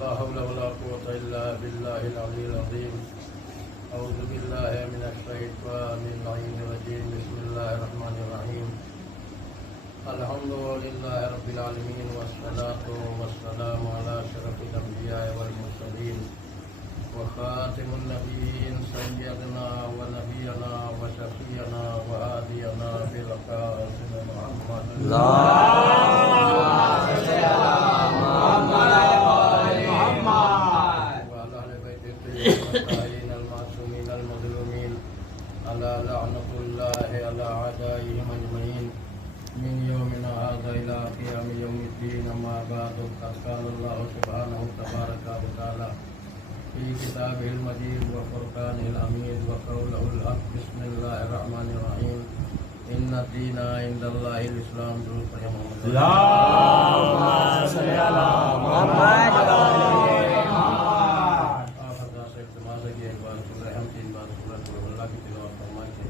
لا حول ولا قوة إلا بالله العلي العظيم. أعوذ بالله من الشيطان اللعين الرجيم. بسم الله الرحمن الرحيم. الحمد لله رب العالمين والصلاة والسلام على أشرف الأنبياء والمرسلين وخاتم النبيين سيدنا ونبينا وشفيعنا وهادينا بالقاسم محمد وعلى أهل بيته الطاهرين المعصومين المظلومين على لعنة الله على أعدائهم أجمعين من يومنا هذا إلى قيام يوم الدين. أما بعد فقد قال الله سبحانه تبارك وتعالى في كتابه المجيد وفرقانه الحميد وقوله الحق. بسم الله الرحمن الرحيم. إن الدين عند الله الإسلام. اللهم صل على محمد آپ حضرات سے التماس ہے کہ ایک بار سورہ ہم تین بار سورۃ اللہ کی تلاوت فرمائیں کہ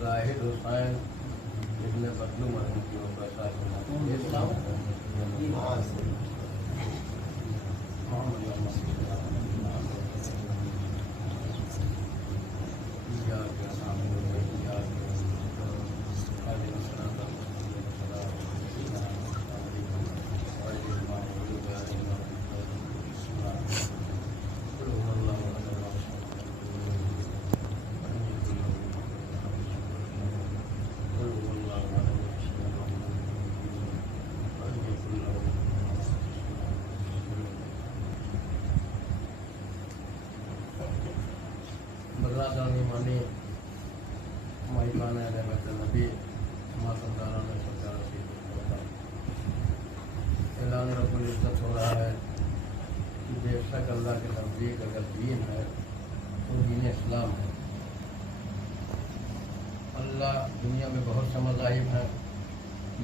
زاہد حسین ابن بدلو مرحوم کی وہ پیسہ برادران ایمانی مہمان اہل بیت النبی ماتمداران سرکار رسید اللہ، اعلان رب العزت ہو رہا ہے کہ بے شک اللہ کے نزدیک اگر دین ہے تو دین اسلام ہے. اللہ دنیا میں بہت سے مذاہب ہیں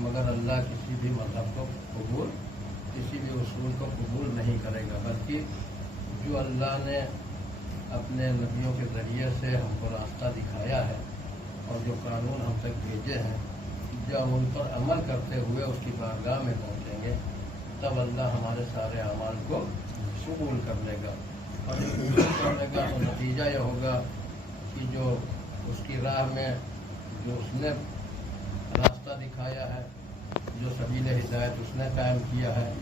مگر اللہ کسی بھی مذہب کو قبول، کسی بھی اصول کو قبول نہیں کرے گا، بلکہ جو اللہ نے اپنے نبیوں کے ذریعے سے ہم کو راستہ دکھایا ہے اور جو قانون ہم تک بھیجے ہیں، جب ان پر عمل کرتے ہوئے اس کی بارگاہ میں پہنچیں گے تب اللہ ہمارے سارے اعمال کو قبول کر لے گا. اور جب قبول کر لے گا تو نتیجہ یہ ہوگا کہ جو اس کی راہ میں جو اس نے راستہ دکھایا ہے، جو سبیل ہدایت اس نے قائم کیا ہے،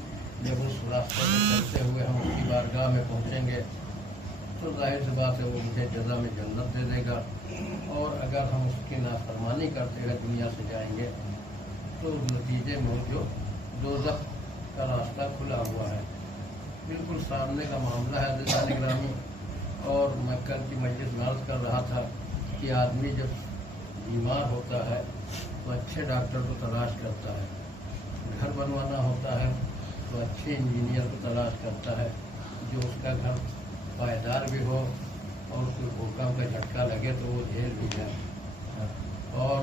جب اس راستے میں چلتے ہوئے ہم اس کی بارگاہ میں پہنچیں گے تو ظاہر سی بات ہے وہ مجھے جزا میں جنت دے دے گا. اور اگر ہم اس کی نافرمانی کرتے ہوئے دنیا سے جائیں گے تو نتیجے میں جو دوزخ کا راستہ کھلا ہوا ہے. بالکل سامنے کا معاملہ ہے عزیزان گرامی. اور میں کل کی مجلس میں عرض کر رہا تھا کہ آدمی جب بیمار ہوتا ہے تو اچھے ڈاکٹر کو تلاش کرتا ہے، گھر بنوانا ہوتا ہے تو اچھے انجینئر کو تلاش کرتا ہے جو اس کا گھر پائیدار بھی ہو اور کوئی بھوکم کا جھٹکا لگے تو وہ جھیل بھی جائے. اور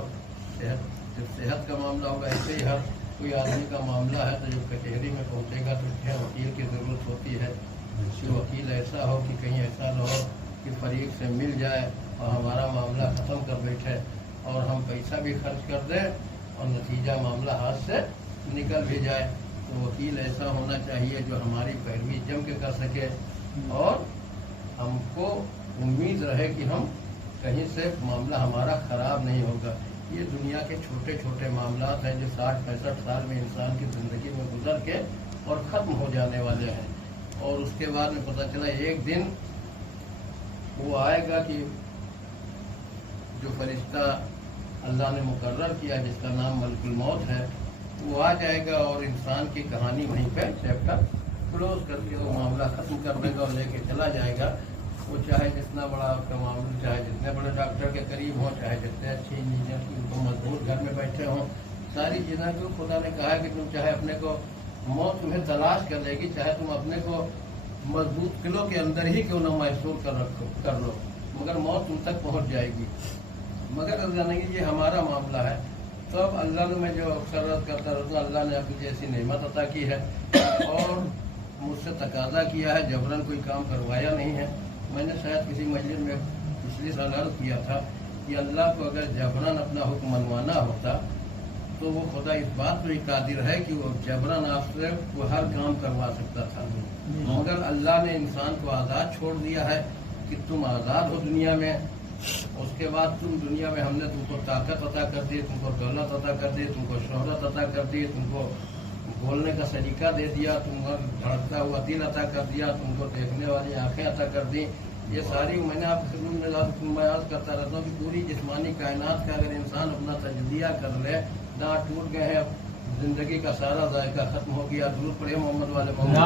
جب صحت کا معاملہ ہوگا ایسے ہی ہر کوئی آدمی کا معاملہ ہے تو جب کچہری میں پہنچے گا تو کیا وکیل کی ضرورت ہوتی ہے کہ وکیل ایسا ہو کہ کہیں ایسا نہ ہو کہ فریق سے مل جائے اور ہمارا معاملہ ختم کر بیٹھے اور ہم پیسہ بھی خرچ کر دیں اور نتیجہ معاملہ ہاتھ سے نکل بھی جائے. تو وکیل ایسا ہونا چاہیے جو ہماری پیروی جم کے کر سکے اور ہم کو امید رہے کہ ہم کہیں سے معاملہ ہمارا خراب نہیں ہوگا. یہ دنیا کے چھوٹے چھوٹے معاملات ہیں جو 60-65 سال میں انسان کی زندگی میں گزر کے اور ختم ہو جانے والے ہیں. اور اس کے بعد میں پتہ چلا ایک دن وہ آئے گا کہ جو فرشتہ اللہ نے مقرر کیا جس کا نام ملک الموت ہے وہ آ جائے گا اور انسان کی کہانی وہیں پہ چیپٹر کلوز کر کے وہ معاملہ ختم کر دے گا اور لے کے چلا جائے گا. وہ چاہے جتنا بڑا آپ کا معاملہ، چاہے جتنے بڑے ڈاکٹر کے قریب ہوں، چاہے جتنے اچھے انجینئر کو مضبوط گھر میں بیٹھے ہوں، ساری چیزیں کو خدا نے کہا ہے کہ تم چاہے اپنے کو موت تمہیں تلاش کر لے گی، چاہے تم اپنے کو مضبوط قلعوں کے اندر ہی کیوں نہ محسوس کر لو مگر موت تم تک پہنچ جائے گی. مگر اللہ نے یہ ہمارا معاملہ ہے. تو اب اللہ نے میں جو اکثر کرتا رہتا ہوں، اللہ نے اب مجھے ایسی نعمت عطا کی ہے اور مجھ سے تقاضا کیا ہے، جبراً کوئی کام کروایا نہیں ہے. میں نے شاید کسی مجلس میں پچھلی سال عرض کیا تھا کہ اللہ کو اگر جبراً اپنا حکم منوانا ہوتا तो वो खुदा इस बात पे कादिर है कि वो जबरन आपसे वो हर काम करवा सकता था, मगर अल्लाह ने इंसान को आज़ाद छोड़ दिया है कि तुम आज़ाद हो दुनिया में। उसके बाद तुम दुनिया में हमने तुमको ताकत अता कर दी, तुमको दौलत अता कर दी, तुमको शोहरत अता कर दी, तुमको बोलने का सलीका दे दिया, तुमको धड़कता हुआ दिल अता कर दिया, तुमको देखने वाली आंखें अता कर दी। ये सारी मैंने आपके मैं अर्ज करता रहता हूँ कि पूरी जिस्मानी कायनात का अगर इंसान अपना तजलिया कर ले, दांत टूट गए हैं, जिंदगी का सारा जायका खत्म हो गया। दुरूद पढ़े मोहम्मद वाले मोहम्मद।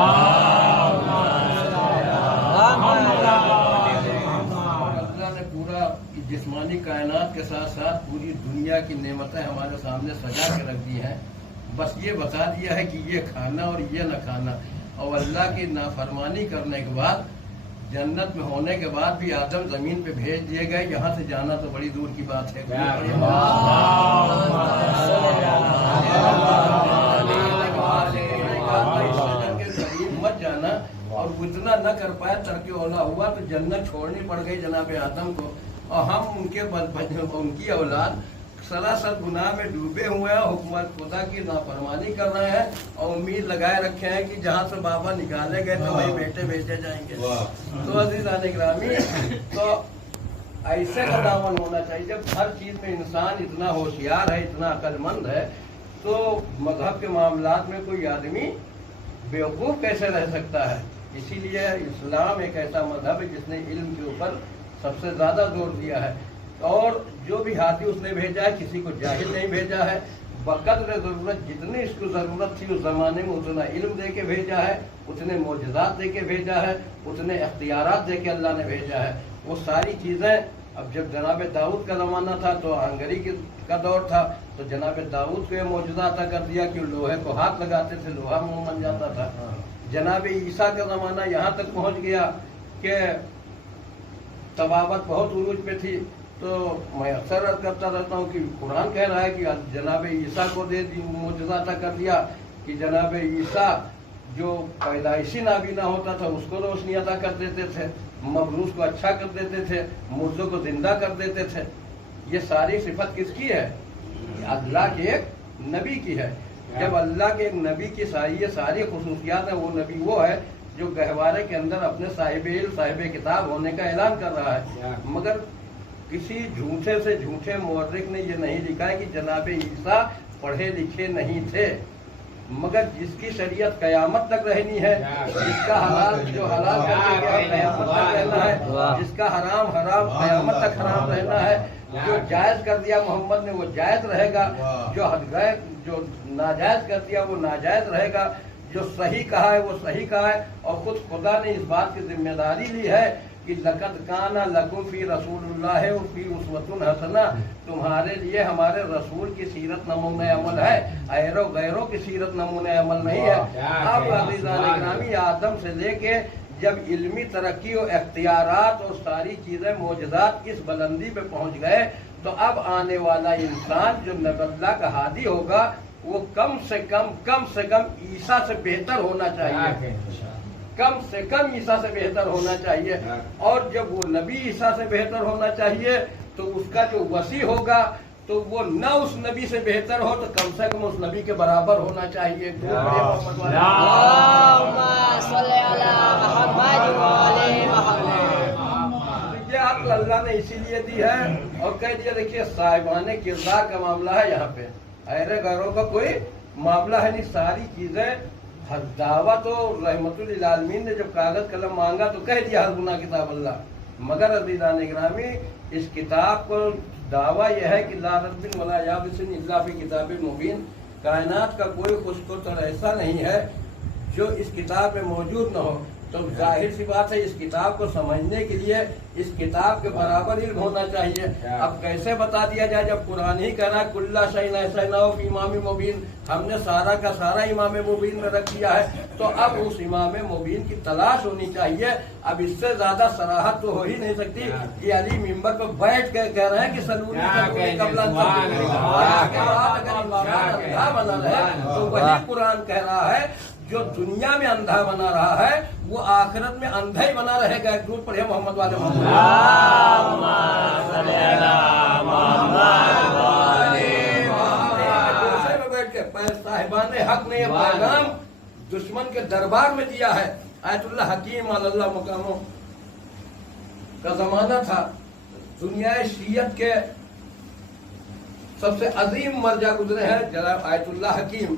अल्लाह ने पूरा जिस्मानी कायनात के साथ साथ पूरी दुनिया की नेमतें हमारे सामने सजा के रख दी हैं। बस ये बता दिया है कि ये खाना और ये न खाना। और अल्लाह की नाफरमानी करने के बाद, जन्नत में होने के बाद भी आदम जमीन पे भेज दिए गए। यहाँ से जाना तो बड़ी दूर की बात है। मत जाना, और इतना न कर पाया तरके औला हुआ तो जन्नत छोड़नी पड़ गई जनाब आदम को। और हम उनकी औलाद सरासर गुनाह में डूबे हुए हैं, हुकूमत खुदा की नाफरमानी कर रहे हैं और उम्मीद लगाए रखे हैं कि जहाँ से बाबा निकाले गए तो वही बेटे भेजे जाएंगे। तो अज़ीज़ान इकरामी, तो ऐसे का दामन होना चाहिए। जब हर चीज में इंसान इतना होशियार है, इतना अक्लमंद है, तो मजहब के मामलात में कोई आदमी बेवकूफ़ कैसे रह सकता है। इसीलिए इस्लाम एक ऐसा मजहब है जिसने इल्म के ऊपर सबसे ज्यादा जोर दिया है। और जो भी हाथी उसने भेजा है, किसी को जाहिल नहीं भेजा है। बकदर ज़रूरत जितनी इसको ज़रूरत थी उस ज़माने में उतना इल्म दे के भेजा है, उतने मोजज़ात दे के भेजा है, उतने अख्तियारात दे के अल्लाह ने भेजा है। वो सारी चीज़ें अब जब जनाब दाऊद का ज़माना था तो आंगरी का दौर था, तो जनाब दाऊद को ये मोजज़ा अता कर दिया कि लोहे को हाथ लगाते थे, लोहा मुँह बन जाता था। जनाब ईसा का ज़माना यहाँ तक पहुँच गया कि तबावत बहुत उरूज पे थी। तो मैं अक्सर अर्ज करता रहता हूँ कि कुरान कह रहा है कि जनाब ईसा को दे दी मोजज़ा अता कर दिया कि जनाब ईसा जो पैदाइशी नाबीना होता था उसको रोशनी अता कर देते थे, मबरूस को अच्छा कर देते थे, मुर्दों को जिंदा कर देते थे। ये सारी सिफत किसकी है? अल्लाह के एक नबी की है। जब अल्लाह के एक नबी की ये सारी खुसूसियात है, वो नबी वो है जो गहवारे के अंदर अपने साहिब किताब होने का ऐलान कर रहा है। मगर किसी झूठे से झूठे मुवर्रिख ने ये नहीं लिखा है कि जनाब ईसा पढ़े लिखे नहीं थे, मगर जिसकी शरीयत कयामत तक रहनी है, जिसका हलाल जो हलाल करके गया कयामत तक रहना है, जिसका हराम कयामत तक हराम रहना है, जो जायज कर दिया मोहम्मद ने वो जायज रहेगा, जो नाजायज कर दिया वो नाजायज रहेगा, जो सही कहा है वो सही कहा है। और खुद खुदा ने इस बात की जिम्मेदारी ली है कि लक़द काना लकुम फी रसूलिल्लाहि व फी उसवतुन हसना, तुम्हारे लिए हमारे रसूल की सीरत नमूने अमल है, ऐरो गैरों की सीरत नमूने अमल नहीं है। अब अज़ीज़ान इकरामी, आदम से लेके जब इल्मी तरक्की और इख्तियारात और सारी चीजें मोजज़ात इस बुलंदी पे पहुंच गए, तो अब आने वाला इंसान जो नबल्ला का हादी होगा वो कम से कम ईसा से बेहतर होना चाहिए, कम से कम ईसा से बेहतर होना चाहिए। और जब वो नबी ईसा से बेहतर होना चाहिए तो उसका जो वसी होगा तो वो न उस नबी से बेहतर हो तो कम से कम उस नबी के बराबर होना चाहिए। ये हक अल्लाह ने इसीलिए दी है और कह दिया। देखिए साहिबाने किरदार का मामला है, यहाँ पे अहरे गैरों का कोई मामला है नहीं। सारी चीजें दावा तो रहमतुल लिल आलमीन ने जब कागज कलम मांगा तो कह दिया हस्बुना किताब अल्लाह। मगर अज़ीज़ान इकरामी, इस किताब को दावा यह है कि ला रद्दिन वला याबिसिन इल्ला फी किताबिन मुबीन, कायनात का कोई खुशकुतर ऐसा नहीं है जो इस किताब में मौजूद न हो। तो जाहिर सी बात है इस किताब को समझने के लिए इस किताब के बराबर इल्म होना चाहिए। अब कैसे बता दिया जाए जब कुरान ही कह रहा है कुल्ला शैइन ऐसा इमाम मुबीन, हमने सारा का सारा इमाम मुबीन में रख दिया है, तो अब उस इमाम मुबीन की तलाश होनी चाहिए। अब इससे ज्यादा सराहत तो हो ही नहीं सकती कि अली मिंबर पर बैठ कर कह रहे हैं कि सलूनी बना रहे, तो वही कुरान कह रहा है जो दुनिया में अंधा बना रहा है वो आखिरत में अंधा ही बना रहेगा। एक दूर पढ़े मोहम्मद वाले पाक ने यह पैगाम दुश्मन के दरबार में दिया है। आयतुल्लाह हकीम अल्लाह मुकामों का जमाना था। दुनिया शीयत के सबसे अजीम मर्जा गुजरे हैं जनाब आयतुल्लाह हकीम।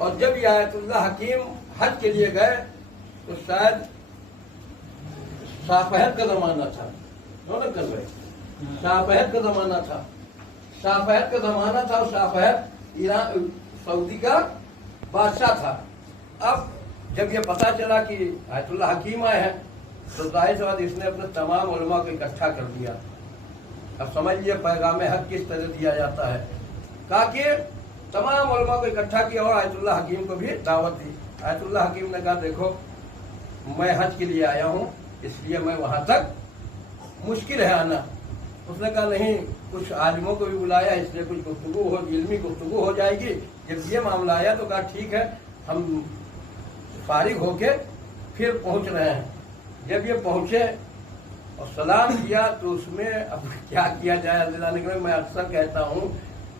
और जब ये आयतुल्लाह हकीम हज के लिए गए तो शायद शाहफहद का जमाना था। रौनक कर रहे, शाहफहद का जमाना था। शाहफहद का जमाना था और शाहफहद ईरान सऊदी का बादशाह था। अब जब ये पता चला कि आयतुल्लाह हकीम आए हैं तो जाहिर सी बात इसने अपने तमाम उलमा को इकट्ठा कर दिया। अब समझिए पैगाम हक किस तरह दिया जाता है। कहा कि तमाम उलमा को इकट्ठा किया और आयतुल्लाह हकीम को भी दावत दी। आयतुल्लाह हकीम ने कहा देखो मैं हज के लिए आया हूँ, इसलिए मैं वहां तक मुश्किल है आना। उसने कहा नहीं, कुछ आलिमों को भी बुलाया, इसलिए कुछ गुफ्तगू हो, इल्मी गुफ्तगू हो जाएगी। जब ये मामला आया तो कहा ठीक है, हम फारिग होके फिर पहुंच रहे हैं। जब ये पहुंचे और सलाम किया तो उसमें अब क्या किया जाए दिलाने के लिए मैं अक्सर कहता हूँ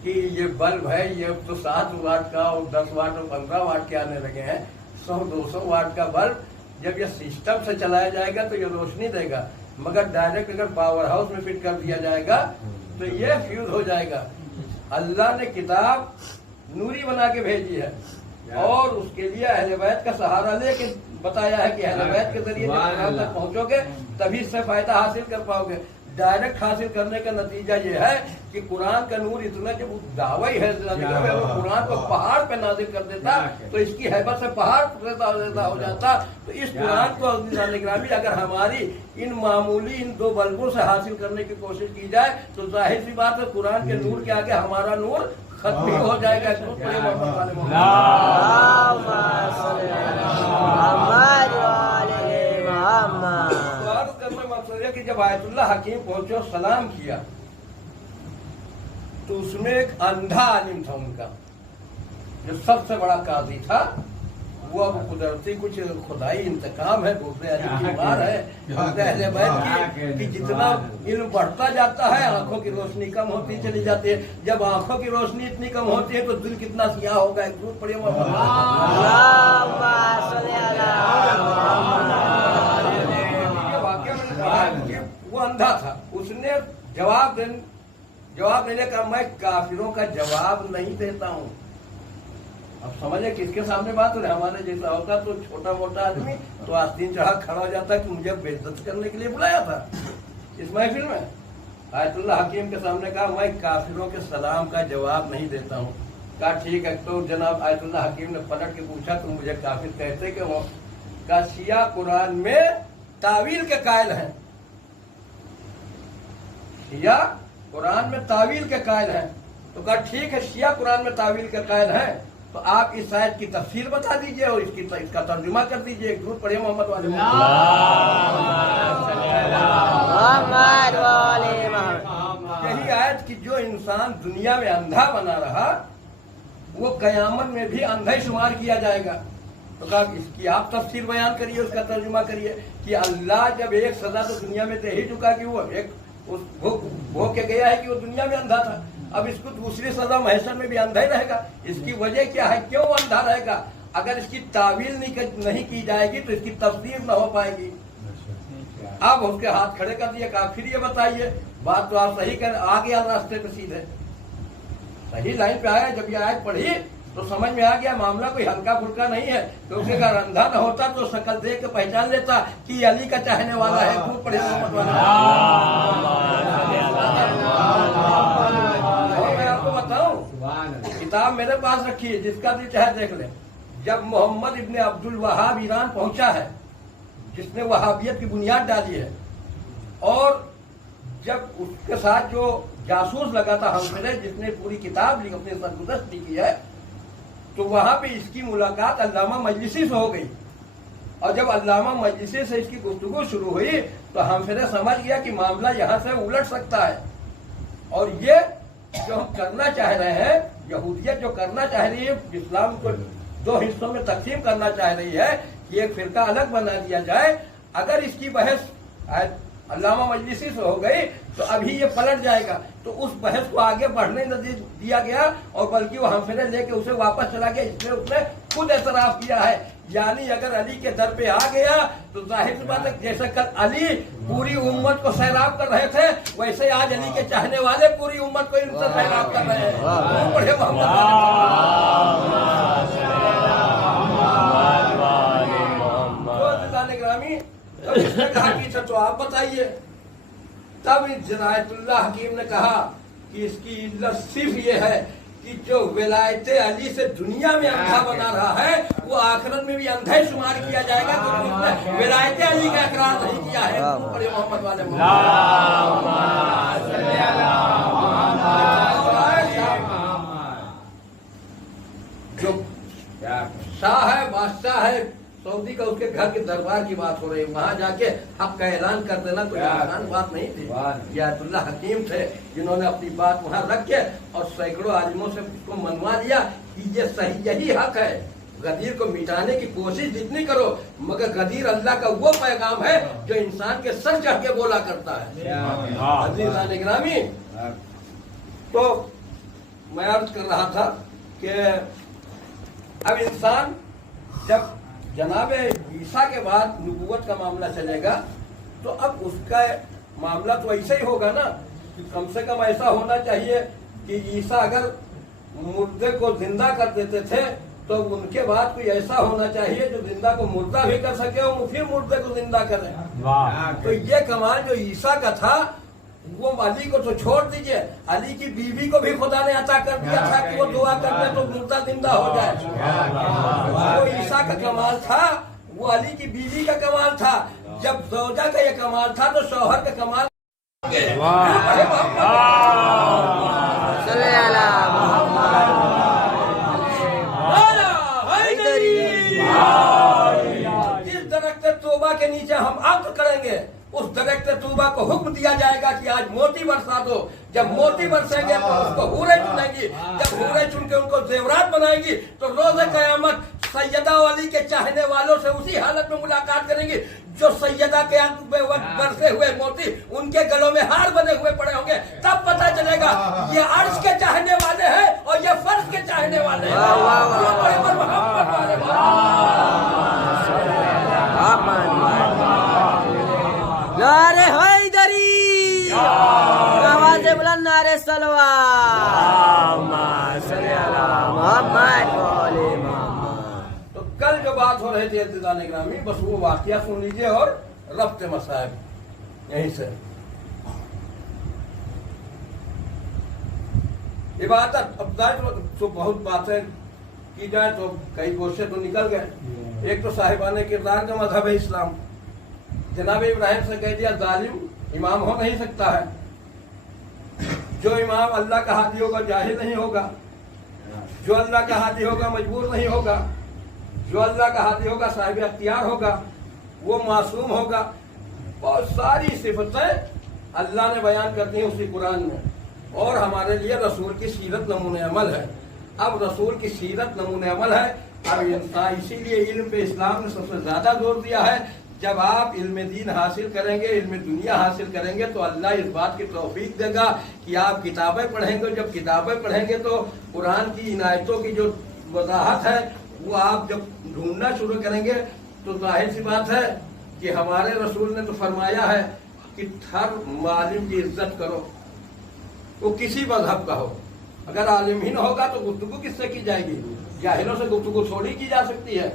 कि ये बल्ब है, ये तो 7 वाट का और 10 वाट और 15 वाट के आने लगे हैं। 100-200 वाट का बल्ब जब ये सिस्टम से चलाया जाएगा तो ये रोशनी देगा, मगर डायरेक्ट अगर पावर हाउस में फिट कर दिया जाएगा तो ये फ्यूज हो जाएगा। अल्लाह ने किताब नूरी बना के भेजी है और उसके लिए अहले बैत का सहारा लेके बताया है कि अहले बैत के जरिए जब कुरान तक पहुंचोगे तभी इससे फायदा हासिल कर पाओगे। डायरेक्ट हासिल करने का नतीजा ये है कि कुरान का नूर इतना जब दावा ही है कुरान को पहाड़ पे नाजिल कर देता तो इसकी हैबत से पहाड़ रेता हो जाता। तो इस कुरान को निगरानी अगर हमारी इन मामूली इन 2 बल्बों से हासिल करने की कोशिश की जाए तो जाहिर सी बात है कुरान के नूर के आगे हमारा नूर खत्म ही हो जाएगा। कि जब आयतुल्लाह हकीम पहुंचे और सलाम किया तो उसमें एक अंधा आलिम था उनका, जो सबसे बड़ा काजी था। वो अब कुदरती कुछ खुदाई इंतकाम है, दूसरे आलिम की मार है अहले बैत की कि जितना इल्म बढ़ता जाता है आंखों की रोशनी कम होती चली जाती है। जब आंखों की रोशनी इतनी कम होती है तो दिल कितना सियाह होगा। एक दूर पड़े वो अंधा था। उसने जवाब देने का मैं काफिरों का जवाब नहीं देता हूँ। अब समझे किसके सामने बात हो रही। हमारे जैसा होता तो छोटा मोटा आदमी तो आस्तीन चढ़ा खड़ा हो जाता कि मुझे बेइज्जत करने के लिए बुलाया था इस महफिल में। आयतुल्लाह हकीम के सामने कहा मैं काफिरों के सलाम का जवाब नहीं देता हूँ। कहा ठीक है। तो जनाब आयतुल्लाह हकीम ने पलट के पूछा तुम मुझे काफिर कहते क्यों हो? कहा शिया कुरान में तावील के कायल हैं। शिया कुरान में तावील के कायल हैं। तो कहा ठीक है, शिया कुरान में तावील के कायल हैं तो आप इस आयत की तफसीर बता दीजिए और इसका तर्जुमा कर दीजिए। एक दूर पढ़िए मोहम्मद वाले यही आयत की जो इंसान दुनिया में अंधा बना रहा वो कयामत में भी अंधा ही शुमार किया जाएगा। तो कहा इसकी आप तफसीर बयान करिए, उसका तर्जुमा करिए कि अल्लाह जब एक सजा तो दुनिया में दे ही चुका कि वो एक भोग के गया है कि वो दुनिया में अंधा था, अब इसको दूसरी सजा महशर में भी अंधा ही रहेगा। इसकी वजह क्या है, क्यों अंधा रहेगा? अगर इसकी तावील नहीं की जाएगी तो इसकी तफसीर न हो पाएगी। अब उसके हाथ खड़े कर दिए, कहा फिर ये बताइए। बात तो आप सही कर, आ गया रास्ते पे सीधे सही लाइन पे आया। जब ये आयत पढ़ी तो समझ में आ गया मामला कोई हल्का फुल्का नहीं है। क्योंकि अगर अंधा न होता तो शक्ल देख के पहचान लेता कि अली का चाहने वाला है। खूब पढ़े मैं आपको बताऊं, किताब मेरे पास रखी है, जिसका भी चाहे देख ले। जब मोहम्मद इब्ने अब्दुल वहाब ईरान पहुंचा है, जिसने वहाबियत की बुनियाद डाली है, और जब उसके साथ जो जासूस लगा था हमसे, जिसने पूरी किताब लिखी, अपने सरगुज़श्त लिखी है, तो वहां पे इसकी मुलाकात अल्लामा मजलिसी से हो गई। और जब अल्लामा मजलिसी से इसकी गुफ्तगू शुरू हुई तो हमसे समझ गया कि मामला यहाँ से उलट सकता है। और ये जो हम करना चाह रहे हैं, यहूदियत जो करना चाह रही है, इस्लाम को 2 हिस्सों में तकसीम करना चाह रही है कि एक फिरका अलग बना दिया जाए। अगर इसकी बहस अल्लामा मजलिसी से हो गई तो अभी ये पलट जाएगा। तो उस बहस को आगे बढ़ने न दिया गया और बल्कि वो हमफिरे लेके उसे वापस चला गया। इसलिए उसने खुद एतराफ किया है, यानी अगर अली के दर पे आ गया तो जाहिर सी बात है जैसे कल अली पूरी उम्मत को सैराब कर रहे थे, वैसे आज अली के चाहने वाले पूरी उम्मत को इनसे सैराब कर रहे हैं। बड़े ग्रामी तब इसने कहा कि तो आप बताइए। तब जनायतुल्लाह हकीम ने कहा कि इसकी इल्लत सिर्फ ये है कि जो विलायते अली से दुनिया में अंधा बना रहा है वो आखिरत में भी अंधा ही शुमार किया जाएगा, क्योंकि उसने विलायते अली का इकरार नहीं किया है। बड़े मोहम्मद वाले जो शाह है, बादशाह है सऊदी का, उसके घर के दरबार की बात हो रही है, वहां जाके हक का ऐलान कर देना कोई आसान बात नहीं थी। आयतुल्लाह हकीम थे जिन्होंने अपनी बात वहां रख के और सैकड़ों आलिमों से उसको मनवा लिया कि ये सही यही हक है। गदीर को मिटाने की कोशिश जितनी करो, मगर गदीर अल्लाह का वो पैगाम है जो इंसान के सर चढ़ के बोला करता है। अजीज़ान गिरामी, तो मैं अर्ज कर रहा था कि अब इंसान जब जनाब ईसा के बाद नबूवत का मामला चलेगा तो अब उसका मामला तो ऐसा ही होगा ना, कम से कम ऐसा होना चाहिए कि ईसा अगर मुर्दे को जिंदा कर देते थे तो उनके बाद कोई ऐसा होना चाहिए जो जिंदा को मुर्दा भी कर सके और फिर मुर्दे को जिंदा करे। तो ये कमाल जो ईसा का था वो अली को तो छोड़ दीजिए, अली की बीवी को भी खुदा ने अता कर दिया था कि वो दुआ कर दे तो मुर्दा जिंदा हो जाए। वो ईसा का कमाल था, वो अली की बीवी का कमाल था। जब ज़ौजा का ये कमाल था तो शौहर का कमाल जिस दरख्त तौबा के नीचे हम अंत करेंगे उस दरख्त तौबा को हुक्म दिया जाएगा कि आज मोती बरसा दो। जब मोती बरसेंगे तो उसको हूरें चुनेंगी, जब हूरें चुन के उनको जेवरात बनाएंगी तो रोज़े क़यामत सैयदा अली के चाहने वालों से उसी हालत में मुलाकात करेंगी जो सैयदा के वक्त बरसे हुए मोती उनके गलों में हार बने हुए पड़े होंगे। तब पता चलेगा ये अर्श के चाहने वाले हैं और ये फर्श के चाहने वाले हैं। नारे हैदरी, आवाज़ बुलंद नारे सलवात। तो कल जो बात हो रही थी इल्तिज़ाम ग्रामी, बस वो वाक़या सुन लीजिए और रब्ते मसाइब यहीं से। इबादत अब तो बहुत बातें की जाए तो कई गोशे तो निकल गए। एक तो साहिबाने किरदार का मजहब है इस्लाम। जनाब इब्राहिम से कह दिया जालिम इमाम हो नहीं सकता है, जो इमाम अल्लाह का हादी होगा जाहिल नहीं होगा, जो अल्लाह का हादी होगा मजबूर नहीं होगा, जो अल्लाह का हादी होगा साहिब अख्तियार होगा, वो मासूम होगा। बहुत सारी सिफतें अल्लाह ने बयान कर दी उसी कुरान में। और हमारे लिए रसूल की सीरत नमूने अमल है। अब रसूल की सीरत नमूने अमल है। अब इसीलिए इल्म पे इस्लाम ने सबसे ज्यादा जोर दिया है। जब आप इल्म दीन हासिल करेंगे, इल्म दुनिया हासिल करेंगे तो अल्लाह इस बात की तौफीक देगा कि आप किताबें पढ़ेंगे। जब किताबें पढ़ेंगे तो कुरान की इनायतों की जो वजाहत है वो आप जब ढूंढना शुरू करेंगे तो जाहिर सी बात है कि हमारे रसूल ने तो फरमाया है कि हर मालिम की इज्जत करो, वो किसी मजहब का हो। अगर आलिम ही न होगा तो गुफ्तगू किससे की जाएगी? जाहिलों से गुफ्तगू थोड़ी की जा सकती है।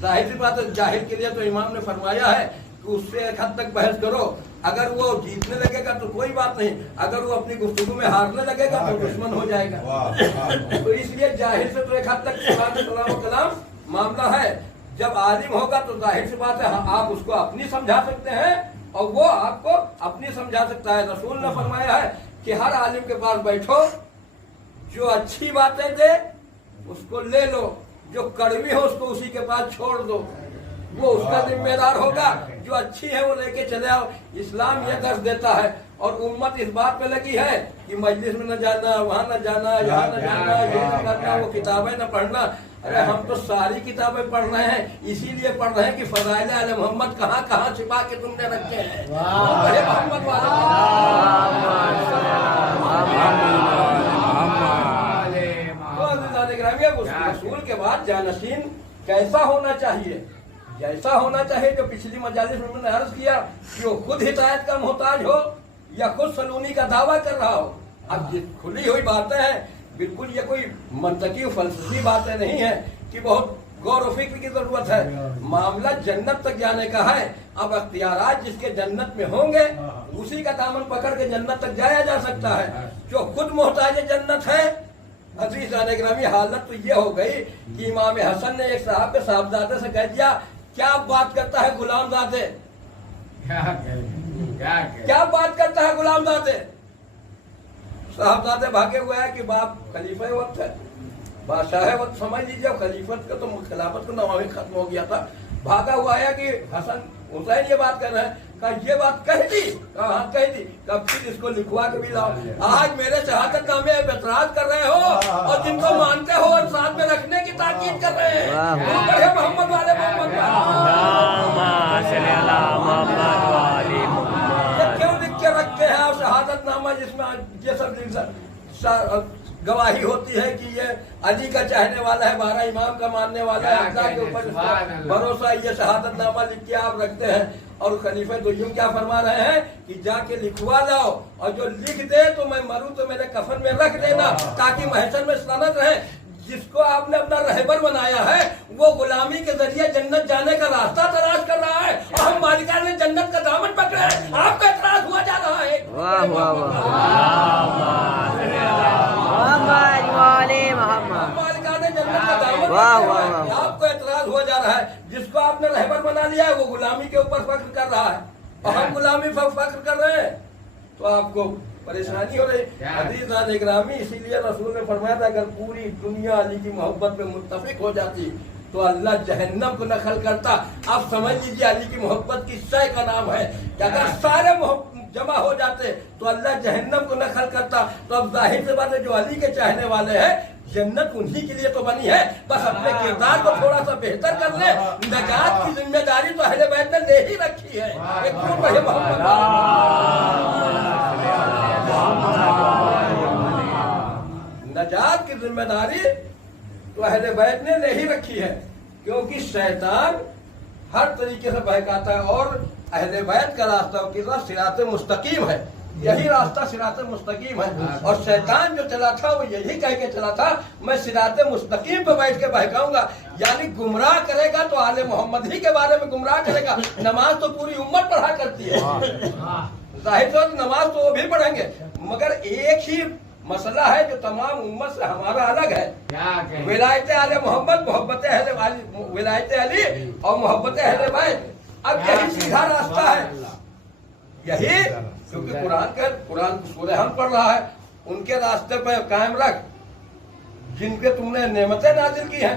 जाहिर सी बात है जाहिल के लिए तो इमाम ने फरमाया है कि उससे एक हद तक बहस करो। अगर वो जीतने लगेगा तो कोई बात नहीं, अगर वो अपनी गुफ्तगू में हारने लगेगा तो दुश्मन हो जाएगा। तो इसलिए जाहिल से तो एक हद तक कलाम मामला है। जब आलिम होगा तो जाहिर सी बात है आप उसको अपनी समझा सकते हैं और वो आपको अपनी समझा सकता है। रसूल ने फरमाया है कि हर आलिम के पास बैठो, जो अच्छी बातें दे उसको ले लो, जो कड़वी हो उसको उसी के पास छोड़ दो, वो उसका जिम्मेदार होगा। जो अच्छी है वो लेके चले आओ। इस्लाम ये दर्ज देता है और उम्मत इस बात पे लगी है कि मजलिस में न जाना, वहाँ न जाना, यहाँ न जाना, ये न करना, वो किताबें न पढ़ना। अरे हम तो सारी किताबें पढ़ रहे हैं, इसीलिए पढ़ रहे हैं कि फज़ाइल आले मोहम्मद कहाँ कहाँ छिपा के तुमने रखे हैं। अरे मोहम्मद रसूल के बाद जानशीन कैसा होना चाहिए? जैसा होना चाहिए जो पिछली मजालिस में मैंने अर्ज किया कि वो खुद हिदायत का मोहताज हो या खुद सलूनी का दावा कर रहा हो। अब ये खुली हुई बातें हैं, बिल्कुल ये कोई मंतकी फलसफी बातें नहीं है कि बहुत गौर व फिक्र की जरूरत है। मामला जन्नत तक जाने का है। अब अख्तियारात जिसके जन्नत में होंगे उसी का दामन पकड़ के जन्नत तक जाया जा सकता है। जो खुद मोहताज जन्नत है, अजीज़ान गिरामी, हालत तो ये हो गई कि इमाम हसन ने एक साहब के साहबजादे से कह दिया, क्या बात करता है गुलामजादे, क्या बात करता है गुलामजादे। साहबजादे भागे हुए हैं कि बाप खलीफा वक्त है, बादशाह वक्त समझ लीजिए, खलीफत का तो खिलाफत का नाम ही खत्म हो गया था। भागा हुआ है कि हसन हुसैन ये बात कर रहे हैं, कहा ये बात कह दी, कहा हाँ कह दी, कब फिर इसको लिखवा के भी लाओ। आज मेरे शहादत नामे एतराज कर रहे हो और जिनको मानते हो और साथ में रखने की ताकीद कर रहे हैं। मोहम्मद वाले मोहम्मद क्यों लिख के रखते हैं आप शहादत नामा जिसमें ये सब गवाही होती है कि ये अली का चाहने वाला है, 12 इमाम का मानने वाला है, अल्लाह के ऊपर भरोसा, ये शहादत नामा लिख के आप रखते हैं। और खलीफा तो यूं क्या फरमा रहे हैं कि जाके लिखवा लाओ और जो लिख दे तो मैं मरूं तो मेरे कफन में रख देना ताकि महशर में सनद रहे। जिसको आपने अपना रहबर बनाया है वो गुलामी के जरिए जन्नत जाने का रास्ता तलाश कर रहा है और हम मालिका ने जन्नत का दामन पकड़े, आपका एतराज हुआ जा रहा है। वाह वाह मालिका ने जन्नत का दामन वाह पकड़ा वाह है, वाह। आपको एतराज हुआ जा रहा है। जिसको आपने रहबर बना लिया है वो गुलामी के ऊपर फख्र कर रहा है और हम गुलामी पर फख्र कर रहे हैं, तो आपको परेशानी हो रही। अज़ीज़ान इकरामी, इसीलिए रसूल ने फरमाया था अगर पूरी दुनिया अली की मोहब्बत में मुत्तफिक हो जाती तो अल्लाह जहन्नम को नखल करता। आप समझ लीजिए अली की मोहब्बत की शय का नाम है कि अगर सारे जमा हो जाते तो अल्लाह जहन्नम को नखल करता। तो अब जाहिर सी बात है जो अली के चाहने वाले हैं जन्नत उन्हीं के लिए तो बनी है, बस अपने किरदार को थोड़ा सा बेहतर कर ले। नजात की जिम्मेदारी तो अहले बैत ने ले ही रखी है। एक नजात की जिम्मेदारी तो अहले बैत ने ले ही रखी है, क्योंकि शैतान हर तरीके से बहकाता है और अहले बैत का रास्ता सिरात मुस्तकीम है। यही रास्ता सिरात मुस्तकीम है और शैतान जो चला था वो यही कह के चला था मैं सिरात मुस्तकीम पे बैठ के बहकाऊंगा, यानी गुमराह करेगा तो आले मोहम्मद ही के बारे में गुमराह करेगा। नमाज तो पूरी उम्मत पढ़ा करती है, जाहिर तौर नमाज तो वो भी पढ़ेंगे, मगर एक ही मसला है जो तमाम उम्मत से हमारा अलग है। विलायत आले मोहम्मद, मोहब्बत अहले वाली, विलायत अली और मोहब्बत अहले बैत। अब यही सीधा रास्ता है, यही क्योंकि कुरान सूरह हम पढ़ रहा है, उनके रास्ते पे कायम रख। जिनके तुमने नेमतें नाजिल की हैं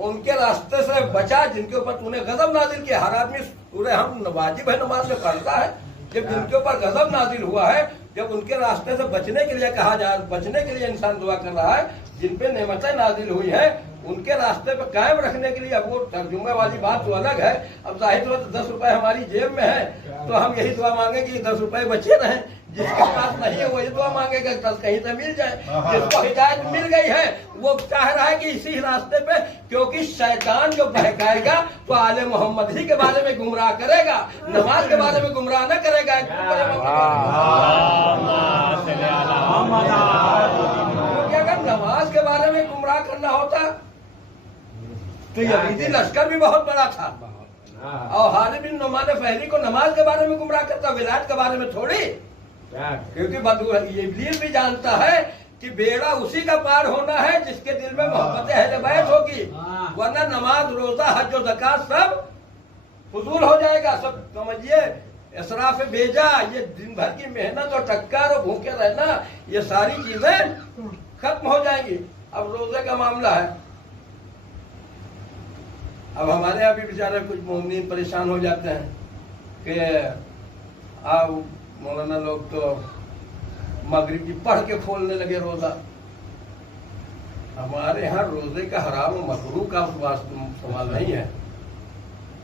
उनके रास्ते से बचा, जिनके ऊपर तूने गजब नाजिल किया। हर आदमी सूरह हम वाजिब है नमाज में पढ़ता है। जब जिनके ऊपर गजब नाजिल हुआ है, जब उनके रास्ते से बचने के लिए कहा जा, बचने के लिए इंसान दुआ कर रहा है, जिन पे नेमतें नाजिल हुई हैं उनके रास्ते पे कायम रखने के लिए, अब वो तर्जुमे वाली बात तो अलग है। अब जाहिर तौर पर 10 रुपए हमारी जेब में है तो हम यही दुआ मांगेंगे कि 10 रुपए बचे रहें। जिसके पास नहीं है वही दुआ मांगेगा 10 कहीं से मिल जाए। जिसको हिदायत मिल गई है वो चाह रहा है कि इसी रास्ते पे, क्योंकि शैतान जो बहकाएगा तो आले मोहम्मद ही के बारे में गुमराह करेगा, नमाज के बारे में गुमराह न करेगा। क्योंकि अगर नमाज के बारे में गुमराह करना होता तो यजीदी लश्कर भी बहुत बड़ा था और हालिद बिन नुमान फहरी को नमाज के बारे में गुमराह करता, विलायत के बारे में थोड़ी। क्योंकि इब्लीस भी जानता है कि बेड़ा उसी का पार होना है जिसके दिल में मोहब्बत अहले बैत होगी, वरना नमाज रोजा हज और ज़कात सब फजूल हो जाएगा। सब समझिए इसराफ भेजा, ये दिन भर की मेहनत और टक्कर और भूखे रहना, ये सारी चीजें खत्म हो जाएंगी। अब रोजे का मामला है, अब हमारे यहाँ भी बेचारे कुछ मोमिन परेशान हो जाते हैं कि अब मौलाना लोग तो मगरिब की पढ़ के खोलने लगे रोजा। हमारे यहाँ रोजे का हराम और मकरूह का सवाल नहीं है।